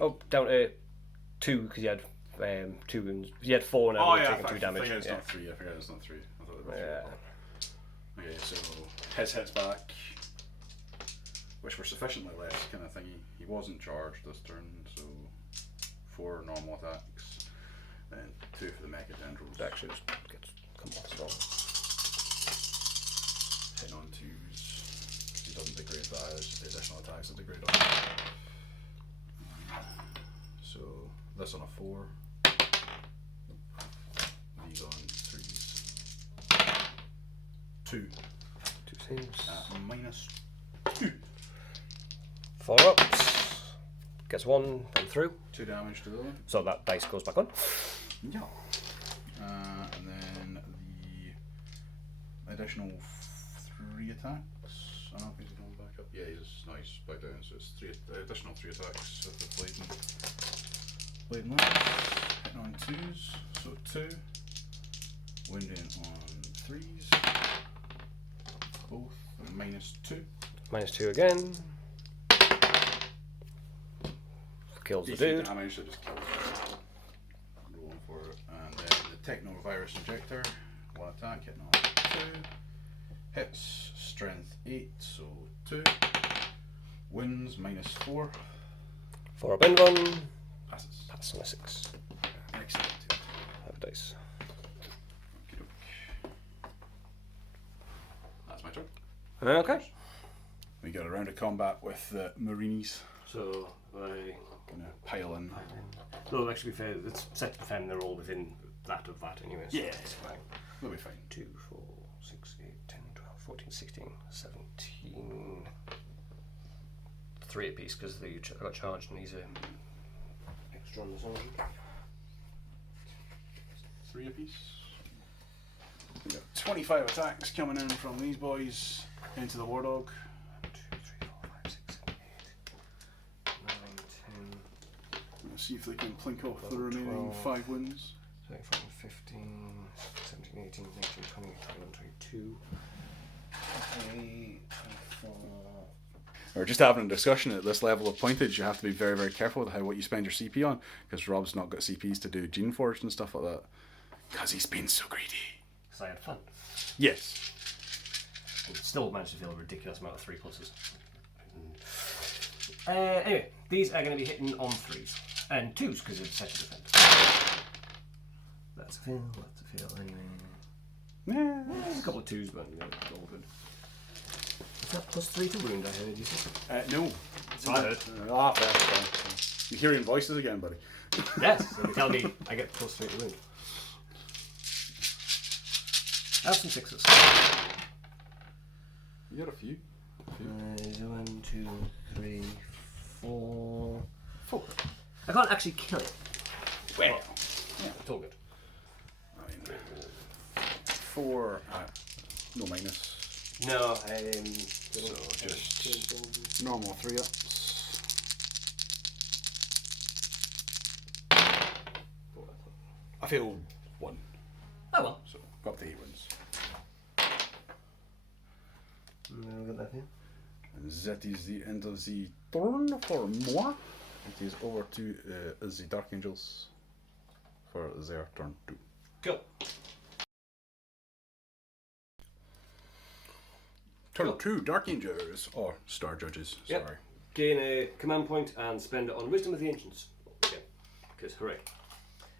Oh, down to 2 because you had 2 wounds. You had 4 and I taken 2 damage. I forget it's not 3. I forget it's not 3. I thought it was 3. Okay, so his hits back, which were sufficiently less kind of thingy. He wasn't charged this turn, so 4 normal attacks, and 2 for the mecha tendrils. Actually, just come off as well. Hitting on 2s. He doesn't degrade that, it's just the additional attacks that degrade on him. So this on a 4. These on 3s. 2. 2 saves. Minus 2. 4 ups. Gets 1 and through. 2 damage to the other. So that dice goes back on. Yeah. And then the additional 3 attacks. I don't know if he's going back up. Yeah, he's nice back down. So it's 3 additional 3 attacks with the Bladen Lance. Hitting on 2s. So 2. Wounding on 3s. Both. And minus 2. Minus 2 again. Kills the dude. Damage, so just kills it. Rolling for it. And then the Technovirus Injector. 1 attack, hitting on 2. Hits, strength 8, so 2. Wins, minus 4. 4 up and 1. Passes. Pass on a 6. Excellent. Have a dice. Okey-doke. That's my turn. Okay. We got a round of combat with the Marinis. So I Gonna pile in. No, actually, be fair, it's set to defend. They're all within that of that, anyway. So Yeah. it's fine. We'll be fine. 2, 4, 6, 8, 10, 12, 14, 16, 17. 3 apiece because they got charged and he's a extra on the zone. 3 apiece. We got 25 attacks coming in from these boys into the War Dog. 1, 2, 3, 4, 5, 6, 7, 8, 9, 10. Let's see if they can plink off the 12, remaining 5 wins. 13, 15, 17, 18, 19, 20, 21, 22. 23, 24. We're just having a discussion at this level of pointage. You have to be very, very careful with what you spend your CP on, because Rob's not got CPs to do Gene Forge and stuff like that. Because he's been so greedy. Because I had fun. Yes. It still managed to feel a ridiculous amount of 3 pluses. Anyway, these are going to be hitting on 3s and 2s because it's set to defend. That's a fail. That's a fail anyway. Yeah. There's a couple of 2s, but you know, it's all good. Is that +3 to wound? I heard you say. No. So I heard. Fair. You're hearing voices again, buddy. Yes. So they tell me I get +3 to wound. I have some 6s. You got a few. 1, 2, 3, 4. 4. I can't actually kill it. Well, Yeah. it's all good. I mean, 4. No minus. No, So just normal 3-ups. I failed 1. Oh well. So got up to 8 wins. We'll get that here. And that is the end of the turn for moi. It is over to the Dark Angels for their turn 2. Cool. Turn 2, Dark Angels, or Star Judges, Yep. sorry. Gain a command point and spend it on Wisdom of the Ancients. Okay, because hooray.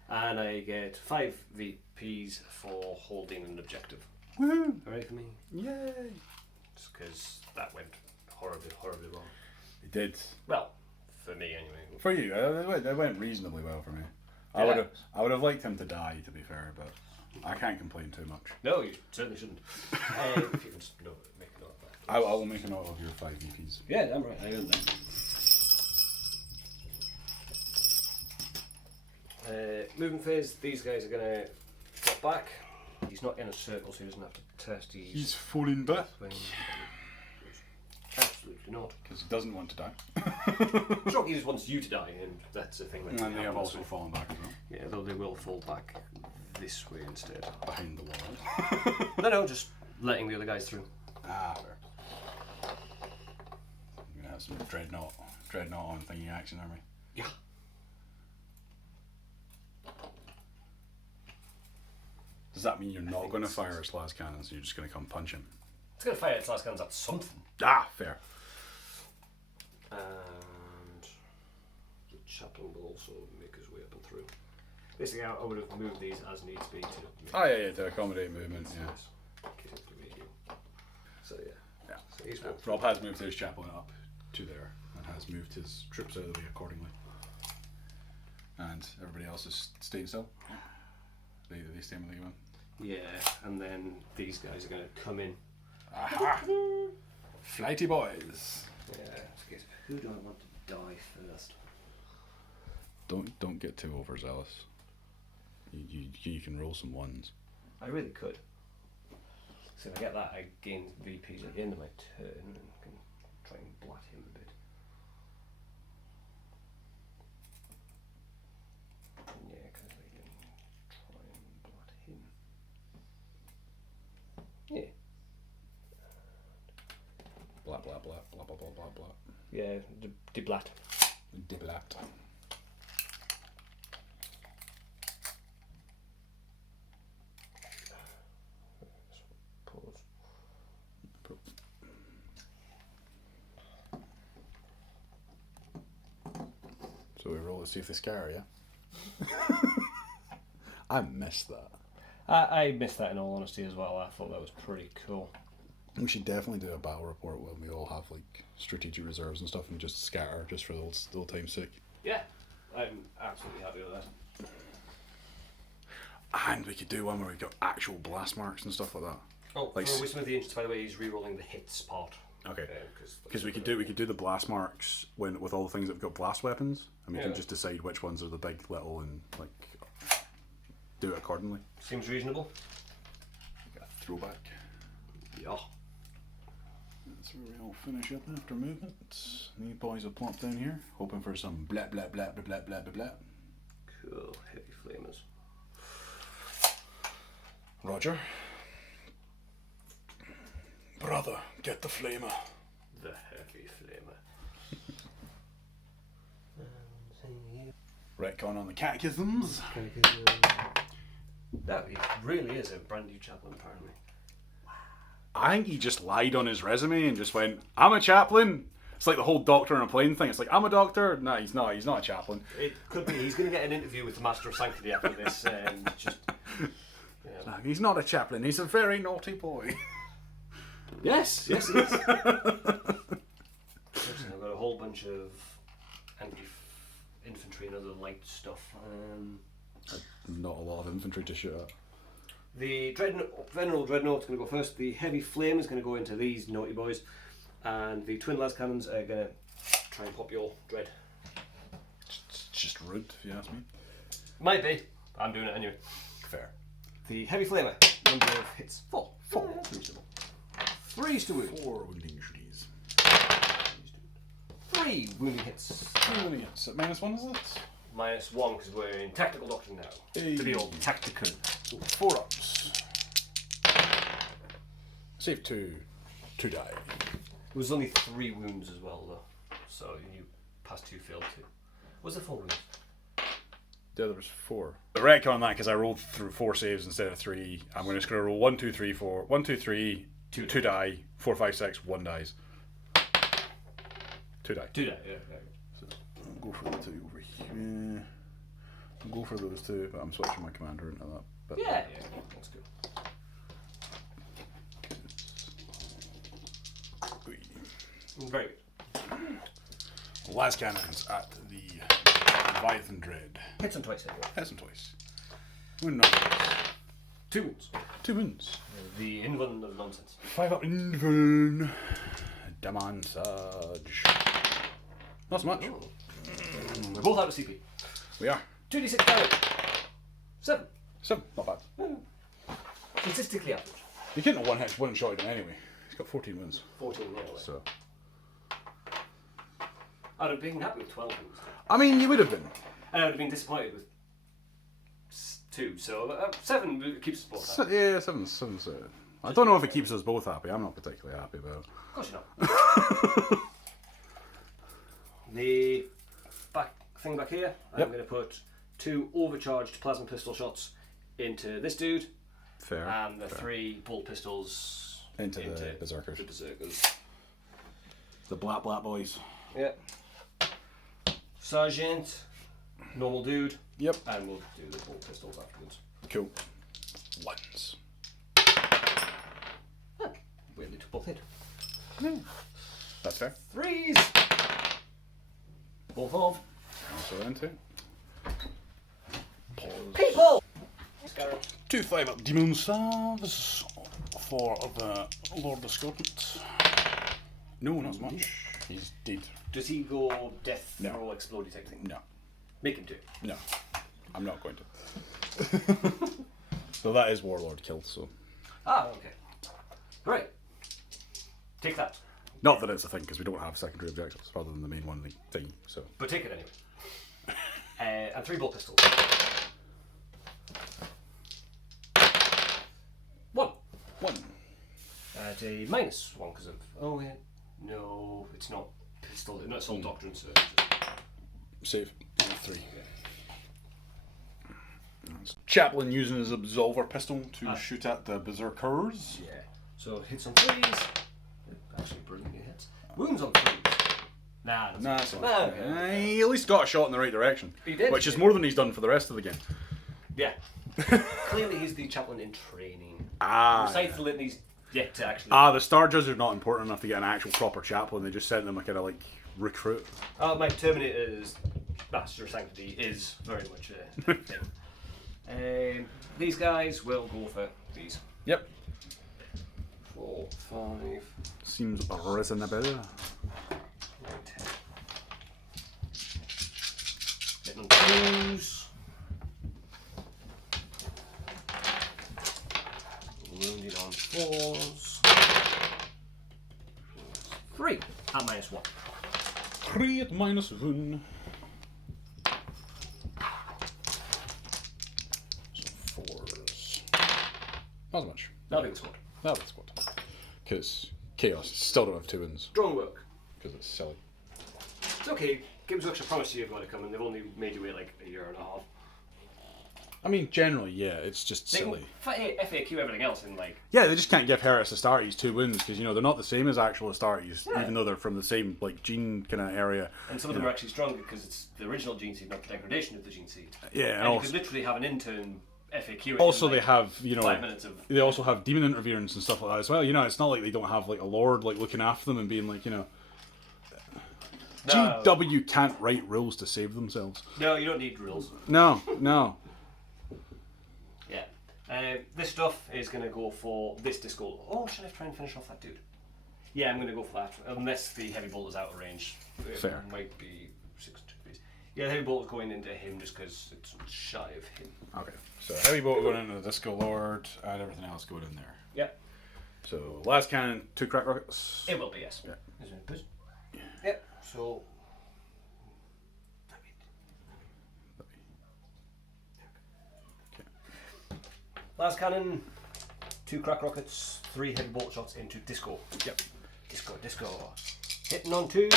And I get 5 VPs for holding an objective. Woohoo! Hooray for me. Yay! Just because that went horribly, horribly wrong. It did. Well, for me anyway. For you, it went reasonably well for me. Yeah. I would have liked him to die, to be fair, but I can't complain too much. No, you certainly shouldn't. If you can just make a note of that. I will make a note of your 5 VPs. Yeah, damn right, I heard that. Moving phase, these guys are going to drop back. He's not in a circle, so he doesn't have to test. He's falling back. Absolutely not. Because he doesn't want to die. Sure, he just wants you to die, and that's a thing that And they have happens. also fallen back as well. Yeah, though they will fall back this way instead. Behind the wall. No, just letting the other guys through. Ah, fair. I'm going to have some dreadnought on thingy action army. Yeah. Does that mean you're not going to fire its last cannons? You're just going to come punch him? It's going to fire its last guns at something. Ah, fair. And the chaplain will also make his way up and through. Basically, I would have moved these as needs be to make Oh yeah, to accommodate movement. Yeah. So yeah. Yeah. So he's Yeah. walked Rob has moved his chaplain up to there and has moved his troops out of the way accordingly. And everybody else is staying still. Yeah. They stay with the one. Yeah, and then these guys are going to come in. Aha! Flighty boys. Yeah. So who do I want to die first? Don't get too overzealous. You can roll some 1s. I really could. So if I get that, I gain VPs at the end of my turn and can try and blat him a bit. Yeah, because I can try and blat him. Yeah. Blah blah blah blah blah blah blah blah. Yeah, de blat. Diblat. Pause. So we roll to see if they scare you. I missed that. I missed that in all honesty as well. I thought that was pretty cool. We should definitely do a battle report when we all have like strategic reserves and stuff and just scatter just for the old time's sake. Yeah, I'm absolutely happy with that. And we could do one where we got actual blast marks and stuff like that. Oh, Like for Wisdom of the Ancients, by the way, he's re-rolling the hits part. Okay. Because We could do the blast marks with all the things that have got blast weapons, and we can Yeah. just decide which ones are the big, little, and like do it accordingly. Seems reasonable. Like a throwback. Yeah. That's where we all finish up after movement. These boys will plop down here, hoping for some blah blah blah blah blah blah blah blah. Cool, heavy flamers. Roger. Brother, get the flamer. The heavy flamer. Retcon on the catechisms. That really is a brand new chaplain, apparently. I think he just lied on his resume and just went, I'm a chaplain. It's like the whole doctor on a plane thing. It's like, I'm a doctor. No, he's not. He's not a chaplain. It could be. He's going to get an interview with the Master of Sanctity after this. Just. Yeah. No, he's not a chaplain. He's a very naughty boy. Yes, it is. I've got a whole bunch of anti-infantry and other light stuff. Not a lot of infantry to shoot at. The Venerable Dreadnought's going to go first. The Heavy Flame is going to go into these naughty boys. And the Twin Las Cannons are going to try and pop your Dread. It's just rude, if you ask me. Might be. I'm doing it anyway. Fair. The Heavy Flamer, number of hits. 4. 4. That's reasonable. 3 to wound. 4 wounding trees. 3 wounding hits. 3 wounding hits. At -1, is it? -1 because we're in Tactical Doctrine now. Hey. To be all tactical. So 4 ups. Save 2. 2 die. It was only 3 wounds as well, though. So you passed 2, failed 2. Was there 4 wounds? Yeah, there was 4. The wreck on that because I rolled through 4 saves instead of 3. I'm just going to roll 1, 2, 3, 4. 1, 2, 3, 2 die. 4, 5, 6, 1 dies. 2 die. 2 die, yeah. So I'll go for the 2 over here. I'll go for those 2, but I'm switching my commander into that. But Yeah, that's good. Very good. Last cannons at the Leviathan Dread. Hits them twice anyway. Hits them twice. Wound numbers. 2 wounds. 2 wounds. The Invuln of nonsense. 5 up Invuln. Daman Sage. Not so much. We're both out of CP. We are. 2d6 damage. 7. 7. Not bad. Statistically average. You couldn't have one shot him anyway. He's got 14 wounds. 14 anyway. So. I'd have been happy with 12 wounds. I mean, you would have been. And I would have been disappointed with 2. So 7 keeps us both happy. Yeah, 7's. I don't know if it keeps us both happy. I'm not particularly happy about it. Of course you're not. The back thing back here, I'm going to put 2 overcharged plasma pistol shots into this dude. Fair. And the 3 bolt pistols into the Beserkers. The Beserkers. The Black boys. Yeah. Sergeant, normal dude. Yep. And we'll do the bolt pistols afterwards. Cool. 1s. Weirdly took both hit. That's fair. 3s. Both of. Also into. Pause. People! 2 5-up Demon Salves for the Lord Discordant. No, not as much. He's dead. Does he go death No. throw explodey type thing? No. Make him do it. No. I'm not going to. So that is Warlord killed, so. Ah, okay. Right. Take that. Not that it's a thing, because we don't have secondary objectives rather than the main one thing, so. But take it anyway. And 3 bolt pistols. 1. 1. At a -1 because of. Oh, yeah. No, it's not pistol. No, it's all doctrine, so. Save. 3. Chaplain using his Absolver pistol to shoot at the Beserkers. Yeah. So hits on 3s. Actually, brilliantly hits. Wounds on 3s. Nah, That's not. not. Okay. He at least got a shot in the right direction. He did. Which is more than he's done for the rest of the game. Yeah. Clearly, he's the chaplain in training. Besides the litanies, yet to actually. The Star Judges are not important enough to get an actual proper chaplain. They just sent them a kind of like recruit. My Terminator's Master of Sanctity is very much a thing. These guys will go for these. Yep. 4, 5, Seems reasonable. 9, 10. Hitting on 2s. Wounded on 4s. 3 at -1. 3 at -1. So 4s. Not as much. Not a big squad. Not a big squad. Because Chaos still don't have 2 wins. Strong work. Because it's silly. It's okay. Games Workshop promised you going to come and they've only made you wait like a year and a half. I mean, generally, yeah, it's just They silly. can FAQ everything else in like. Yeah, they just can't give Heres Astartes 2 wins because, you know, they're not the same as actual Astartes, even though they're from the same, like, gene kind of area. And some of them are actually stronger because it's the original gene seed, not the degradation of the gene seed. Yeah, And you could literally have an intern FAQ. It also in, they like, have, you know, 5 minutes of. they also have demon interference and stuff like that as well. You know, it's not like they don't have, like, a lord, like, looking after them and being like, you know. No. GW can't write rules to save themselves. No, you don't need rules. No, no. Yeah. This stuff is going to go for this disco. Oh, should I try and finish off that dude? Yeah, I'm going to go for that. Unless the heavy bolt is out of range. Fair. It might be 6 degrees. Yeah, the heavy bolt is going into him just because it's shy of him. Okay, so heavy bolt going into the Disco Lord and everything else going in there. Yep. So last cannon, 2 crack rockets. It will be, yes. Yeah. Isn't it, Buzz? Yep, so... Last cannon, 2 crack rockets, 3 heavy bolt shots into Disco. Yep. Disco. Hitting on 2s.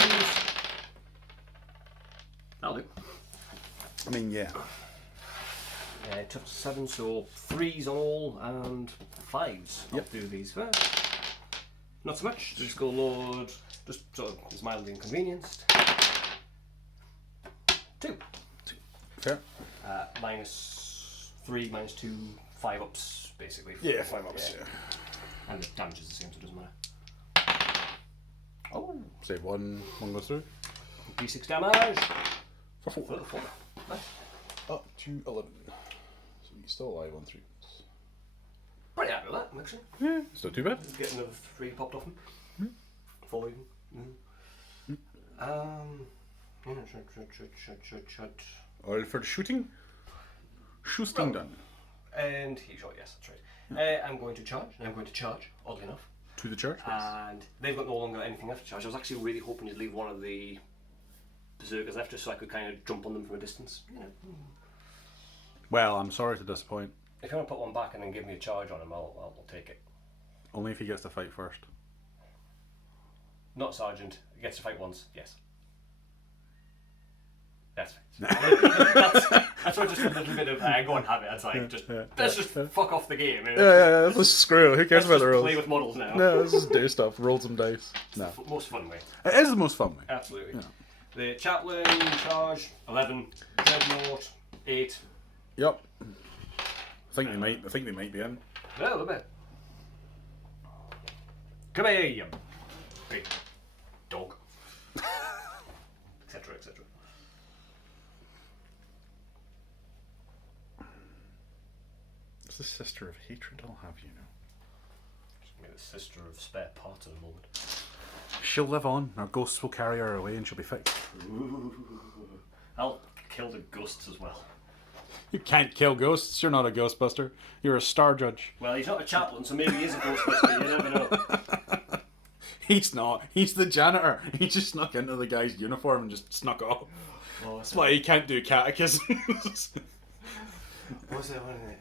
That'll do. I mean, yeah. Tough 7, so 3s on all and 5s. I'll do these first. Not so much. Disco Lord just sort of is mildly inconvenienced. 2. Fair. -3, -2, 5 ups basically. Yeah, 5 ups, yeah. And the damage is the same, so it doesn't matter. Oh! Say one goes through. D6 damage! For 4. For 4. Nice. Up to 11. So he's still alive on 3. Pretty happy with that, actually. Yeah, it's not too bad. Getting another 3 popped off him. 4 even. Shut. All for the shooting. Shooting done. And he shot, yes, that's right. I'm going to charge, and I'm going to charge, oddly enough. To the church. And they've got no longer anything left to charge. I was actually really hoping you'd leave one of the Beserkers left just so I could kind of jump on them from a distance. You know. Well, I'm sorry to disappoint. If you want to put one back and then give me a charge on him, I'll take it. Only if he gets to fight first. Not Sergeant. He gets to fight once, yes. That's fine. that's what just a little bit of go and have it. It's like, let's just fuck off the game. Yeah, let's screw it. Who cares about the rules? Play with models now. No, let's just do stuff. Roll some dice. No. Most fun way. It is the most fun way. Absolutely. Yeah. The chaplain charge 11, Dreadnought 8. Yep. I think they might be in. A little bit. Come here, you big dog. Etc. etc. It's the sister of hatred, I'll have you know. Just give me the sister of spare parts at the moment. She'll live on. Our ghosts will carry her away and she'll be fixed. Ooh. I'll kill the ghosts as well. You can't kill ghosts. You're not a ghostbuster. You're a star judge. Well, he's not a chaplain, so maybe he is a ghostbuster. You never know. He's not. He's the janitor. He just snuck into the guy's uniform and just snuck off. Oh, That's why he can't do catechisms. What's that one?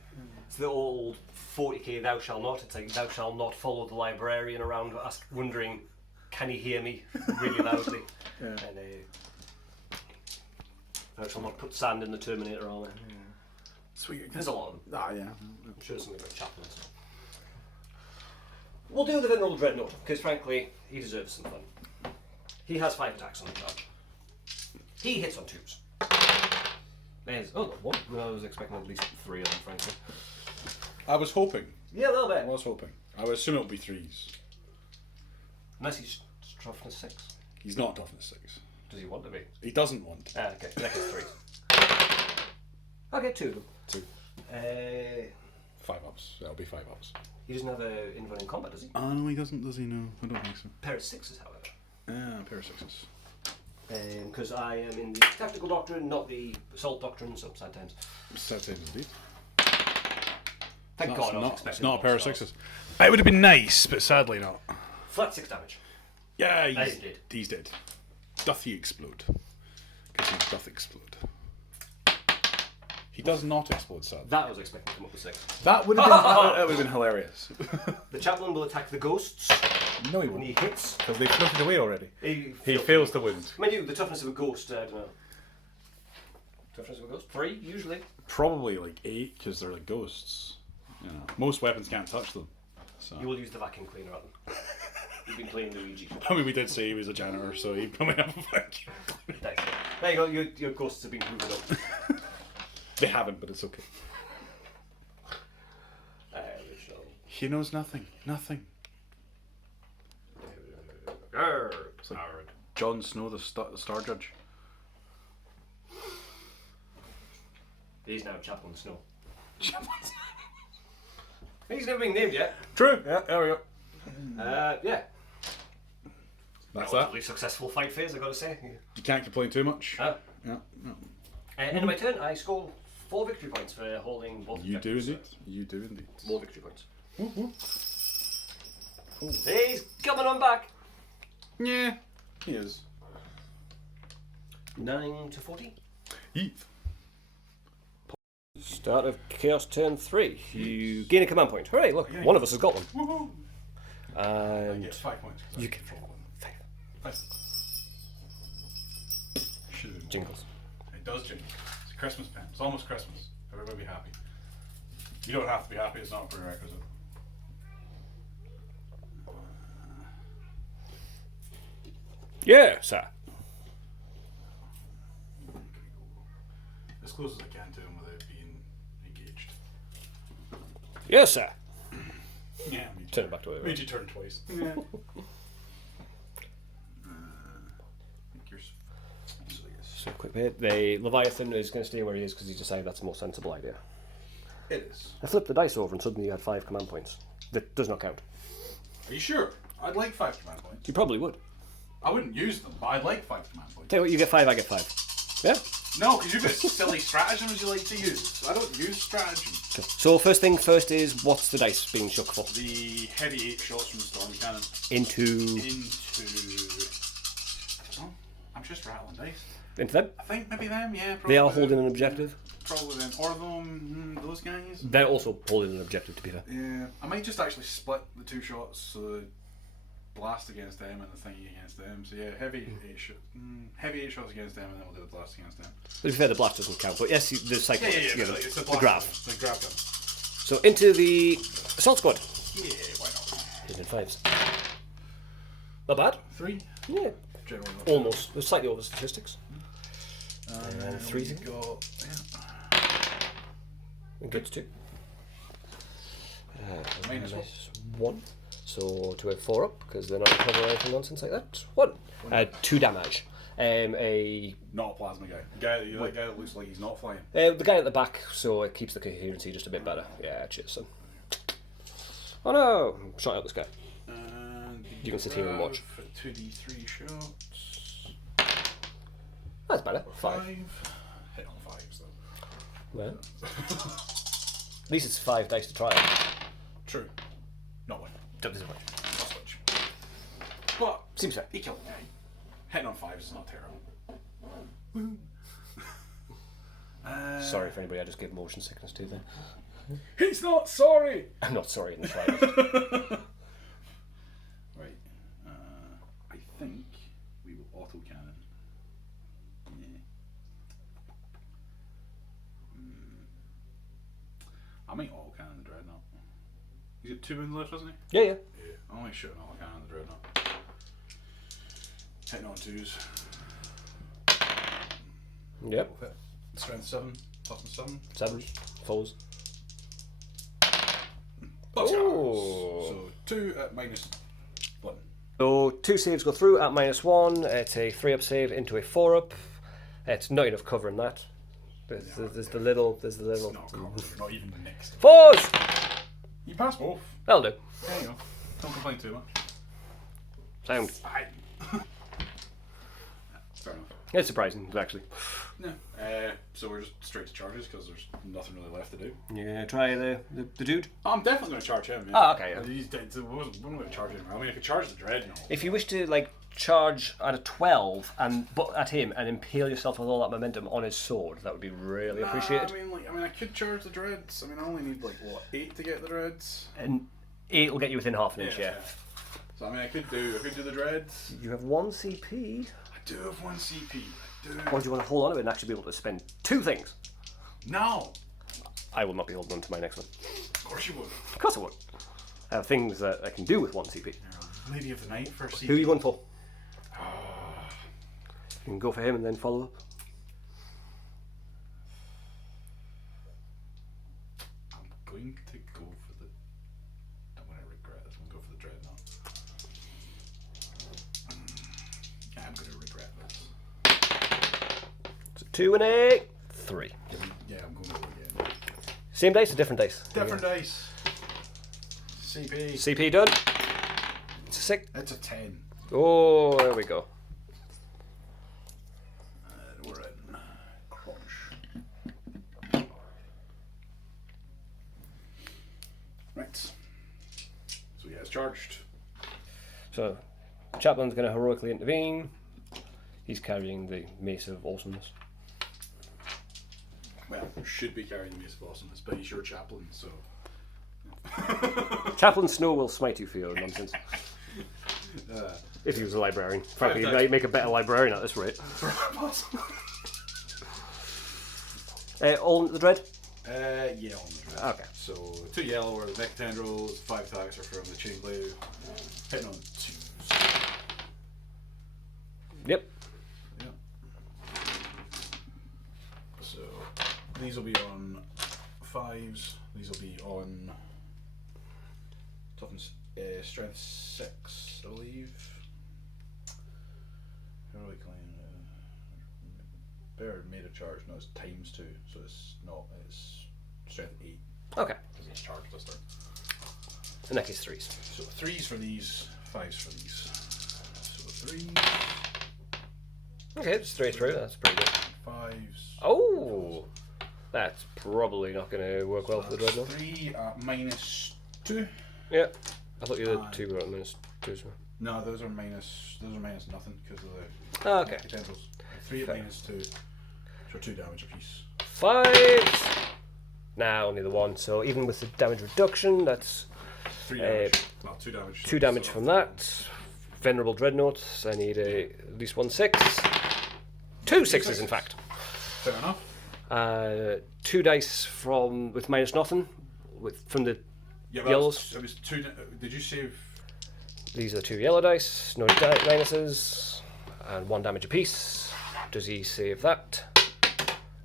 It's the old 40k thou shalt not. It's like thou shalt not follow the librarian around wondering, can he hear me really loudly? Yeah. And thou shalt not put sand in the Terminator armor. Yeah. Sweet. There's a lot of them. Ah, yeah. I'm sure there's something about chaplains. We'll do the Venerable Dreadnought, because frankly, he deserves some fun. He has 5 attacks on the charge. He hits on 2s. There's, oh, one. I was expecting at least 3 of them, frankly. I was hoping. Yeah, a little I bit. was hoping. I would assume it would be 3s. Unless he's toughness 6. He's not toughness 6. Does he want to be? He doesn't want to. Okay, next is 3. I'll get 2 of them. 2. 5 ups. That'll be 5 ups. He doesn't have an invuln in combat, does he? Oh, no, he doesn't, does he? No, I don't think so. Pair of 6s, however. Ah, pair of 6s. Because I am in the tactical doctrine, not the assault doctrine, so sad times. Sad times indeed. Thank God I was expecting It's not a pair of stars. 6s. It would have been nice, but sadly not. Flat 6 damage. Yeah, He's dead. He's dead. Doth he explode? Because he doth explode. He does not explode, sadly. That I was expecting to come up with 6. That would have been, that would have been hilarious. The chaplain will attack the ghosts No, he when won't. he hits. Because they floated away already. He He fails to wound. Mind you, the toughness of a ghost, I don't know. Toughness of a ghost? 3, usually. Probably like 8, because they're like ghosts. You know, most weapons can't touch them. So. You will use the vacuum cleaner on them. You've been playing Luigi. I mean, we did say he was a janitor, so he'd probably have a vacuum. There you go, your ghosts have been proven up. They haven't, but it's okay. Rachel. He knows nothing. Nothing. It's like Jon Snow, the Star Judge. he's now Chaplain Snow. He's never been named yet. True. Yeah, there we go. Yeah. That's Relatively successful fight phase, I gotta say. You can't complain too much. Ah. Yeah. No. End of my turn, I score 4 victory points for holding both. You do objectives. indeed. You do indeed. More victory points. He's coming on back. Yeah, he is. 9 to 40. Yeet. Start of Chaos turn 3. You gain a command point. Hooray, look, one of us has got one. Woohoo! I And get 5 points. you get 5. Jingles. It does jingle. It's a Christmas pen. It's almost Christmas. Everybody be happy. You don't have to be happy. It's not a prerequisite. Yeah, sir. As close as I can to him without being engaged. Yes, sir. Yeah. Turn it back to where we Made you turn twice. Yeah. So quick bit. The Leviathan is going to stay where he is because he decided that's a more sensible idea. It is. I flipped the dice over and suddenly you had 5 command points. That does not count. Are you sure? I'd like 5 command points. You probably would. I wouldn't use them, but I'd like 5 command points. Tell you what, you get 5, I get 5. Yeah? No, because you've got silly stratagems you like to use. I don't use stratagems. So first thing first is, what's the dice being shook for? The heavy 8 shots from the storm cannon. Into Oh, I'm just rattling dice. Into them? I think maybe them, yeah. Probably They are them. holding an objective. Probably them. Or them, those guys. They're also holding an objective, to be fair. Yeah. I might just actually split the 2 shots so the blast against them and the thingy against them. So yeah, heavy 8 shots against them and then we'll do the blast against them. To be fair, the blast doesn't count, but yes, the cycle, Yeah. you know, It's the the grab. The grab gun. So into the assault squad. Yeah, why not? In 5s. Not bad. 3. Yeah. Generally not. Almost. They're slightly over statistics. And 3 we got And gets 2. Minus one. 1. So to a 4 up, because they're not recovering anything nonsense like that. 1. 2 damage. not a plasma guy. The guy that looks like he's not flying. The guy at the back, so it keeps the coherency just a bit better. Yeah, cheers, son. Oh no! Shot out this guy. And You can sit here and watch. For 2d3 shots. That's better. 5. Hit on 5s though. Well. At least it's 5 dice to try it. True. Not one. Don't disappoint. Not switch. But Seems fair. he killed the guy. Hitting on 5s is not terrible. Sorry for anybody I just gave motion sickness to then. He's not sorry! I'm not sorry in the slightest. Right. I think we will auto cannon. Yeah. I might auto cannon the dreadnought. He's got 2 wounds left, hasn't he? Yeah. Yeah. I might shoot an auto cannon the dreadnought. Hitting on 2s. Yep. Strength 7, toughness 7. 7. Foes. Let's Oh. go. So 2 at -1. So 2 saves go through at -1. It's a 3-up save into a 4-up. It's not enough covering that. There's the little. It's not covered, we're not even next. 4s! You pass both. That'll do. There you go. Don't complain too much. Sound. Aye. Fair enough. It's surprising, actually. No. So we're just straight to charges because there's nothing really left to do. Yeah, try the dude. I'm definitely going to charge him. Yeah. Oh, okay, yeah. He's dead. So what am I going to charge him? I mean, I could charge the dreadnought. If you wish to charge at a 12 but at him and impale yourself with all that momentum on his sword, that would be really appreciated. I mean, I could charge the dreads. I mean, I only need 8 to get the dreads. And 8 will get you within half an inch, yeah. So I mean, I could do the dreads. You have 1 CP. I do have 1 CP. Or do you want to hold on to it and actually be able to spend 2 things? No. I will not be holding on to my next one. Of course you would. Of course I would. I have things that I can do with 1 CP. Lady of the Night for CP. Who are you going for? You can go for him and then follow up. I'm going to go for the. I'm going to regret this. I'm going to go for the dreadnought. I'm going to regret this. So 2 and a 3. Yeah, I'm going to go again. Same dice or different dice? Different dice. CP. CP done. It's a 6. It's a 10. Oh, there we go. And we're in crunch. Right. So yeah, it's charged. So, Chaplain's going to heroically intervene. He's carrying the Mace of Awesomeness. Well, should be carrying the Mace of Awesomeness, but he's your chaplain, so. Chaplain Snow will smite you for your nonsense. If he was a librarian. Frankly, he'd make a better librarian at this rate. All the dread? Yeah, on the dread. Okay. So 2 yellow are the neck tendrils, 5 attacks are from the chain blade, hitting on 2. Yep. Yep. So these will be on 5s. These will be on toughness, strength 6, I believe. Heroic claim. Bear made a charge. No, it's times 2, so it's not. It's strength 8. Okay. Because it's charged this turn. In that case, 3s. So 3s for these, 5s for these. So 3. Okay, it's 3 through. That's pretty good. 5s. Oh! That's probably not going to work well for the dreadnought. 3 at -2. Yeah. I thought you had 2 were at -2. No, those are minus nothing because of the Okay. potentials. 3 at -2, so 2 damage apiece. 5! Nah, only the 1. So even with the damage reduction, that's 3 damage. Well, 2 damage. 2 damage from that. Venerable Dreadnought. I need at least 1 6. 2 6s, in fact. Fair enough. 2 dice with minus nothing from the Yeah, yellows. It was 2. Did you save? These are 2 yellow dice, no minuses, and 1 damage apiece. Does he save that?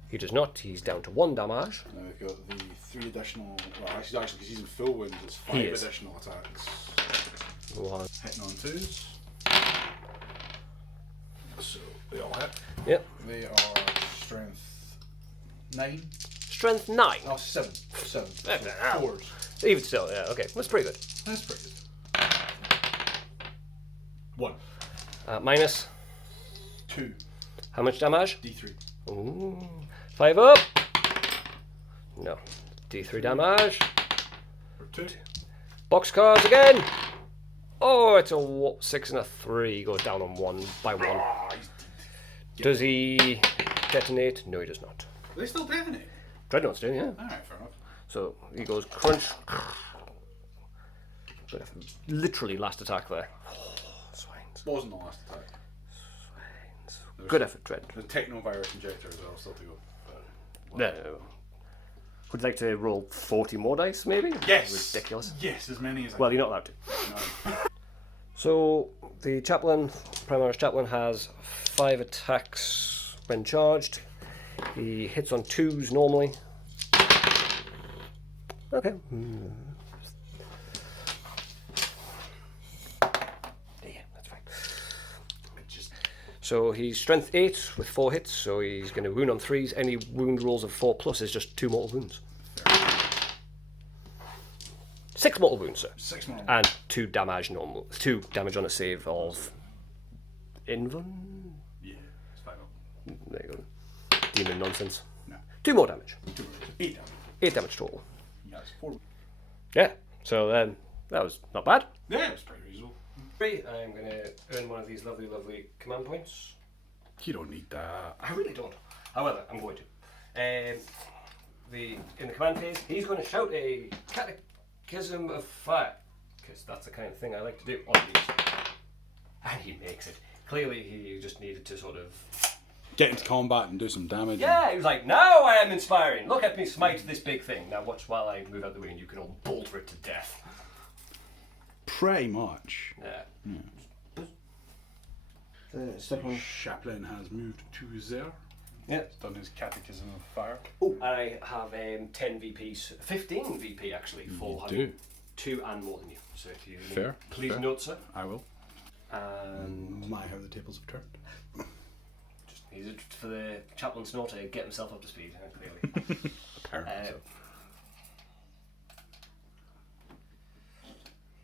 He does not. He's down to 1 damage. Now we've got the 3 additional. Well, actually, because he's in full wounds, it's 5 He is. additional attacks. 1. Hitting on 2s. So they all hit. Yep. They are strength 9. Strength 9. Oh, 7. 7. So Ah. 4s. Even still, yeah, okay. That's pretty good. That's pretty good. 1. Minus. 2. How much damage? D3. Ooh. 5 up. No. D3 damage. Or 2. Box cards again. Oh, it's a 6 and a 3. Goes down on 1 by 1. Ah, he's Does he detonate? No, he does not. Are they still detonate? Dreadnoughts do, yeah. Alright, fair enough. So he goes crunch. Literally last attack there. Oh, swines. Wasn't the last attack. Swines. Good effort, Dread. There's a techno-virus injector as well, still to go. No. Would you like to roll 40 more dice, maybe? Yes! Ridiculous. Yes, as many as I Well, can. you're not allowed to. No. So the chaplain, Primaris chaplain, has 5 attacks when charged. He hits on 2s normally. Okay. Yeah, that's fine. It just... So he's strength 8 with 4 hits, so he's going to wound on 3s. Any wound rolls of 4+ is just 2 mortal wounds. 6 mortal wounds, sir. 6 more. And 2 damage normal. 2 damage on a save of Invuln. Yeah, it's 5 up. There you go. Demon nonsense. No. 2 more damage. 8 damage. 8 damage total. Yeah, it's 4. Yeah. So that was not bad. Yeah, it was pretty reasonable. I'm going to earn one of these lovely, lovely command points. You don't need that. I really don't. However, I'm going to. In the command phase, he's going to shout a catechism of fire, because that's the kind of thing I like to do on these. And he makes it. Clearly, he just needed to sort of Get into combat and do some damage. Yeah, he was like, now I am inspiring. Look at me smite this big thing. Now watch while I move out the way and you can all bolter it to death. Pretty much. Yeah. The second chaplain has moved to there. Yeah. He's done his catechism of fire. Oh, I have 10 VPs, 15 VP actually, for having do. 2 and more than you. So if you Fair, please fair. note, sir. I will. And My, how the tables have turned. just needed for the chaplain snore to get himself up to speed, clearly. Apparently so.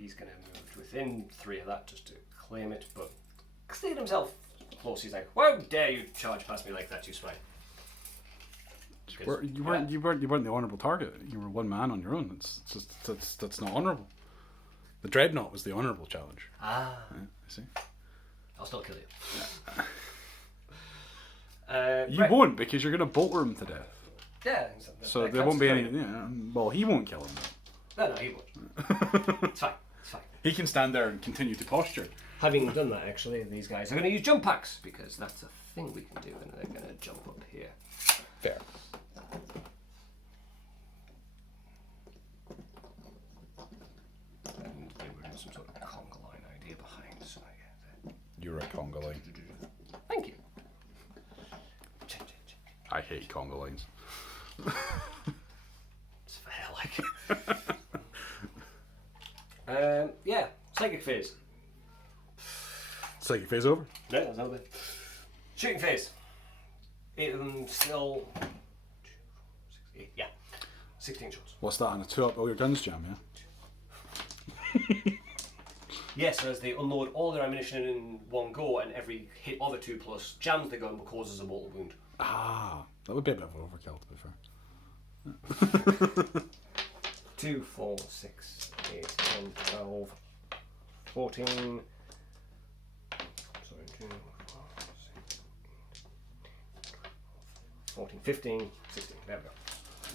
he's going to move within 3 of that just to claim it, but cleared himself close. He's like, "How dare you charge past me like that, you swine?" You weren't the honourable target. You were one man on your own. That's not honourable. The dreadnought was the honourable challenge. Ah, Yeah, you see. I'll still kill you. You won't, because you're going to bolt him to death. Yeah. So there won't be any. Yeah, well, he won't kill him. No, he won't. It's fine. It's fine. He can stand there and continue to posture. Having done that, actually, these guys are going to use jump packs because that's a thing we can do, and they're going to jump up here. Fair. And they were in some sort of conga line idea behind, so I get that. You're a conga line. Thank you. I hate conga lines. It's fair, like. Yeah, psychic phase. Psychic phase over. No, that's over. Shooting phase. 8 of them still. 8, yeah. 16 shots. What's that? And a 2 up all your guns jam, yeah? Yes, as they unload all their ammunition in one go, and every hit of a 2+ jams the gun but causes a mortal wound. Ah, that would be a bit of an overkill, to be fair. 2, 4, 6, 8, 10, 12, 14. Sorry, 2, 4, 6, 14, 15, 16. There we go.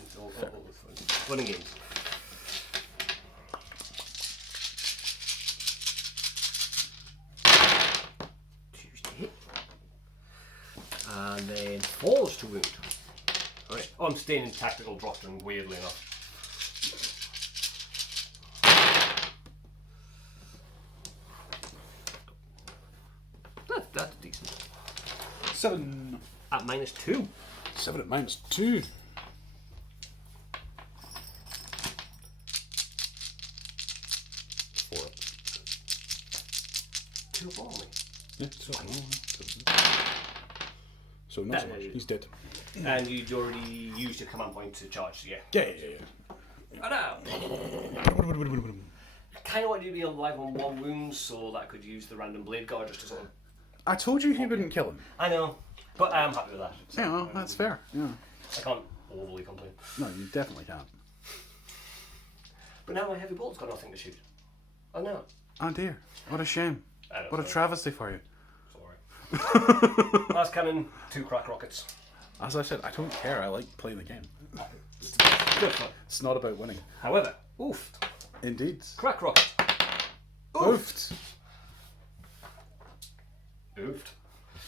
It's all fun and games. Tuesday. And then falls to wound. Alright. Oh, I'm staying in tactical doctrine, weirdly enough. That's decent. 7. At -2. 7 at -2. 4 up. 2 for me. Yeah, so not so much. He's dead. And you'd already used your command point to charge, yeah. Yeah. I know. I kind of wanted you to be alive on 1 wound, so that I could use the random Bladeguard just to sort of. I told you he wouldn't kill him. I know, but I am happy with that. So, Yeah, well, that's fair. Yeah. I can't overly complain. No, you definitely can't. But now my heavy bolt's got nothing to shoot. Oh no. Oh dear. What a shame. I know, What a travesty for you. Sorry. Last cannon, 2 crack rockets. As I said, I don't care. I like playing the game. Good fun. It's not about winning. However, oofed. Indeed. Crack rocket. Oofed.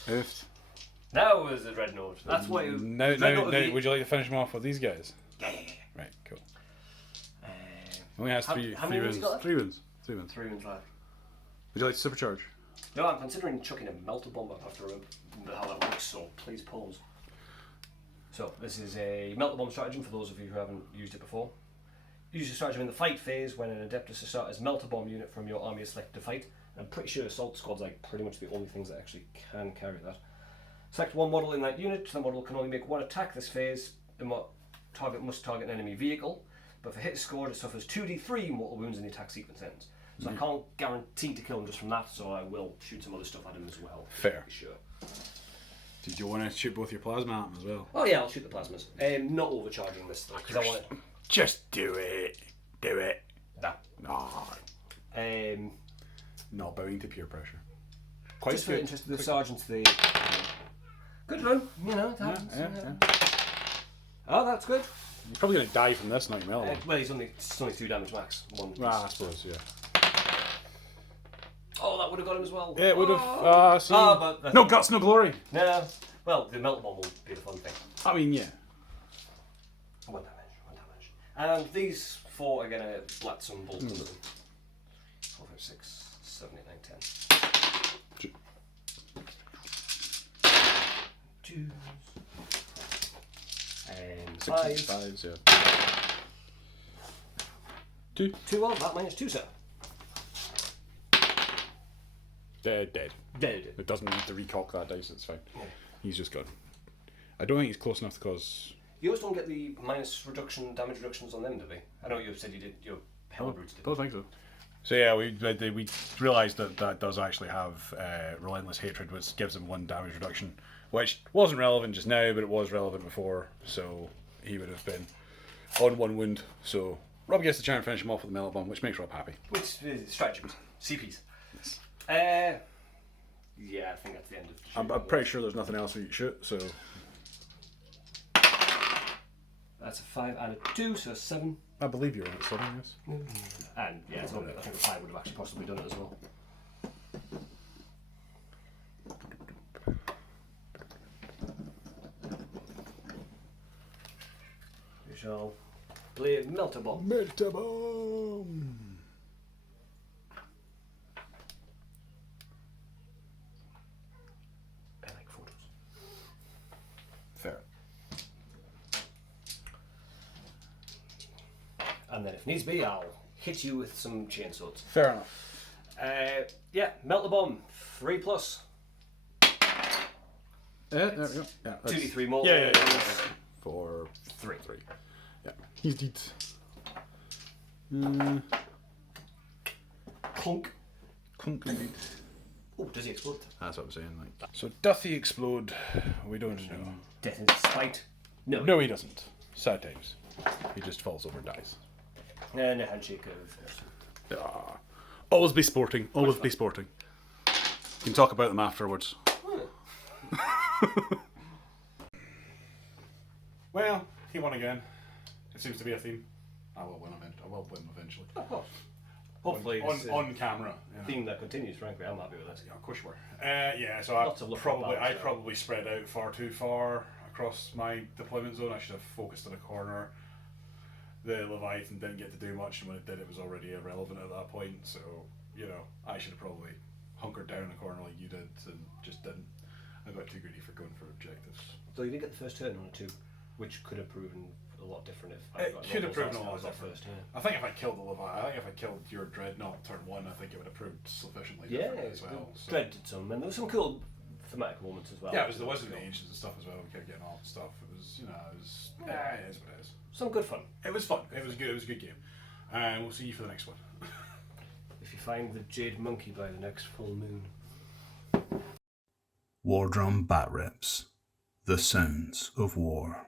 Oofed. Now is the dreadnought. That's what you. Now, would you like to finish him off with these guys? Yeah. Right, cool. Only has How three many wounds wounds. you got left? 3 wounds. 3 wounds. 3 wounds left. Would you like to supercharge? No, I'm considering chucking a melter bomb up after how that works, so please pause. So, this is a melter bomb stratagem for those of you who haven't used it before. Use your stratagem in the fight phase when an Adeptus starts melter bomb unit from your army is selected to fight. And I'm pretty sure assault squad's like pretty much the only things that actually can carry that. Select 1 model in that unit. The model can only make 1 attack this phase. The target must target an enemy vehicle. But for hits scored, it suffers 2d3 mortal wounds in the attack sequence ends. So I can't guarantee to kill him just from that, so I will shoot some other stuff at him as well. Fair. Sure. Did you want to shoot both your plasma at him as well? Oh yeah, I'll shoot the plasmas. Not overcharging this though, because I want it. Just do it. Do it. Nah. No. Not bowing to peer pressure. Quite Just for good. the interest of the sergeants, the good run. You know, it happens. Yeah. Oh, that's good. You're probably going to die from this, not your melon. Well, it's only 2 damage max. 1 piece. I suppose, yeah. Oh, that would have got him as well. Yeah, it would have. See. But that's No guts, no glory. No. Well, the melter bomb will be the fun thing. I mean, yeah. 1 damage. And these 4 are going to blat some bolts into them. 4, 5, 6, 7, 8, 9, 10. 2s. And 5s. 5s, yeah. 2. 2 on that -2, sir. They're dead. Dead. It doesn't need to recock that dice, it's fine. Yeah. He's just gone. I don't think he's close enough to cause. You always don't get the damage reductions on them, do they? I know you said you did your hell roots did. Don't think so. So yeah, we realised that does actually have relentless hatred, which gives him 1 damage reduction, which wasn't relevant just now, but it was relevant before. So he would have been on 1 wound. So Rob gets to try and finish him off with the melon bomb, which makes Rob happy. Which is stratagems, CPs. Yes. Yeah, I think that's the end of the I'm pretty sure there's nothing else we can shoot. So that's a 5 and a 2, so 7. I believe you're in at 7, yes. And yeah, it's only, I think a 5 would have actually possibly done it as well. We shall play Melter Bomb. Melter Bomb! I like photos. Fair. And then if needs be, I'll hit you with some chain swords. Fair enough. Yeah, Melt the Bomb, 3+. Yeah, there we go. Yeah, 2d3 more. Yeah. 4, 3. Yeah, he's dead. Clunk. Clunk indeed. Oh, does he explode? That's what I'm saying. Like, so doth he explode? We don't know. Death in spite? No. No, he doesn't. Sad times. He just falls over and dies. And a handshake of... Ah. Always be sporting. Always be sporting. You can talk about them afterwards. Well, he won again. It seems to be a theme. I will win eventually. Of course. Hopefully on camera. You know. Theme that continues, frankly. I'm happy with this. Yeah, of course you were. Yeah, so I probably spread out far too far across my deployment zone. I should have focused in a corner. The Leviathan didn't get to do much, and when it did, it was already irrelevant at that point. So, you know, I should have probably hunkered down in a corner like you did, and just didn't. I got too greedy for going for objectives. So you did get the first turn on a 2, which could have proven a lot different if I got could have proven a lot that different. first. Yeah. I think if I killed the Leviathan, I think if I killed your Dreadnought turn 1, I think it would have proved sufficiently different as well. So. Dread did some, and there were some cool thematic moments as well. Yeah, there was the Ancients and stuff as well. We kept getting all the stuff. It was, you know, it is what it is. Some good fun. It was fun. It was good. It was a good game. And we'll see you for the next one. If you find the Jade Monkey by the next full moon. War Drum Bat Reps. The Sounds of War.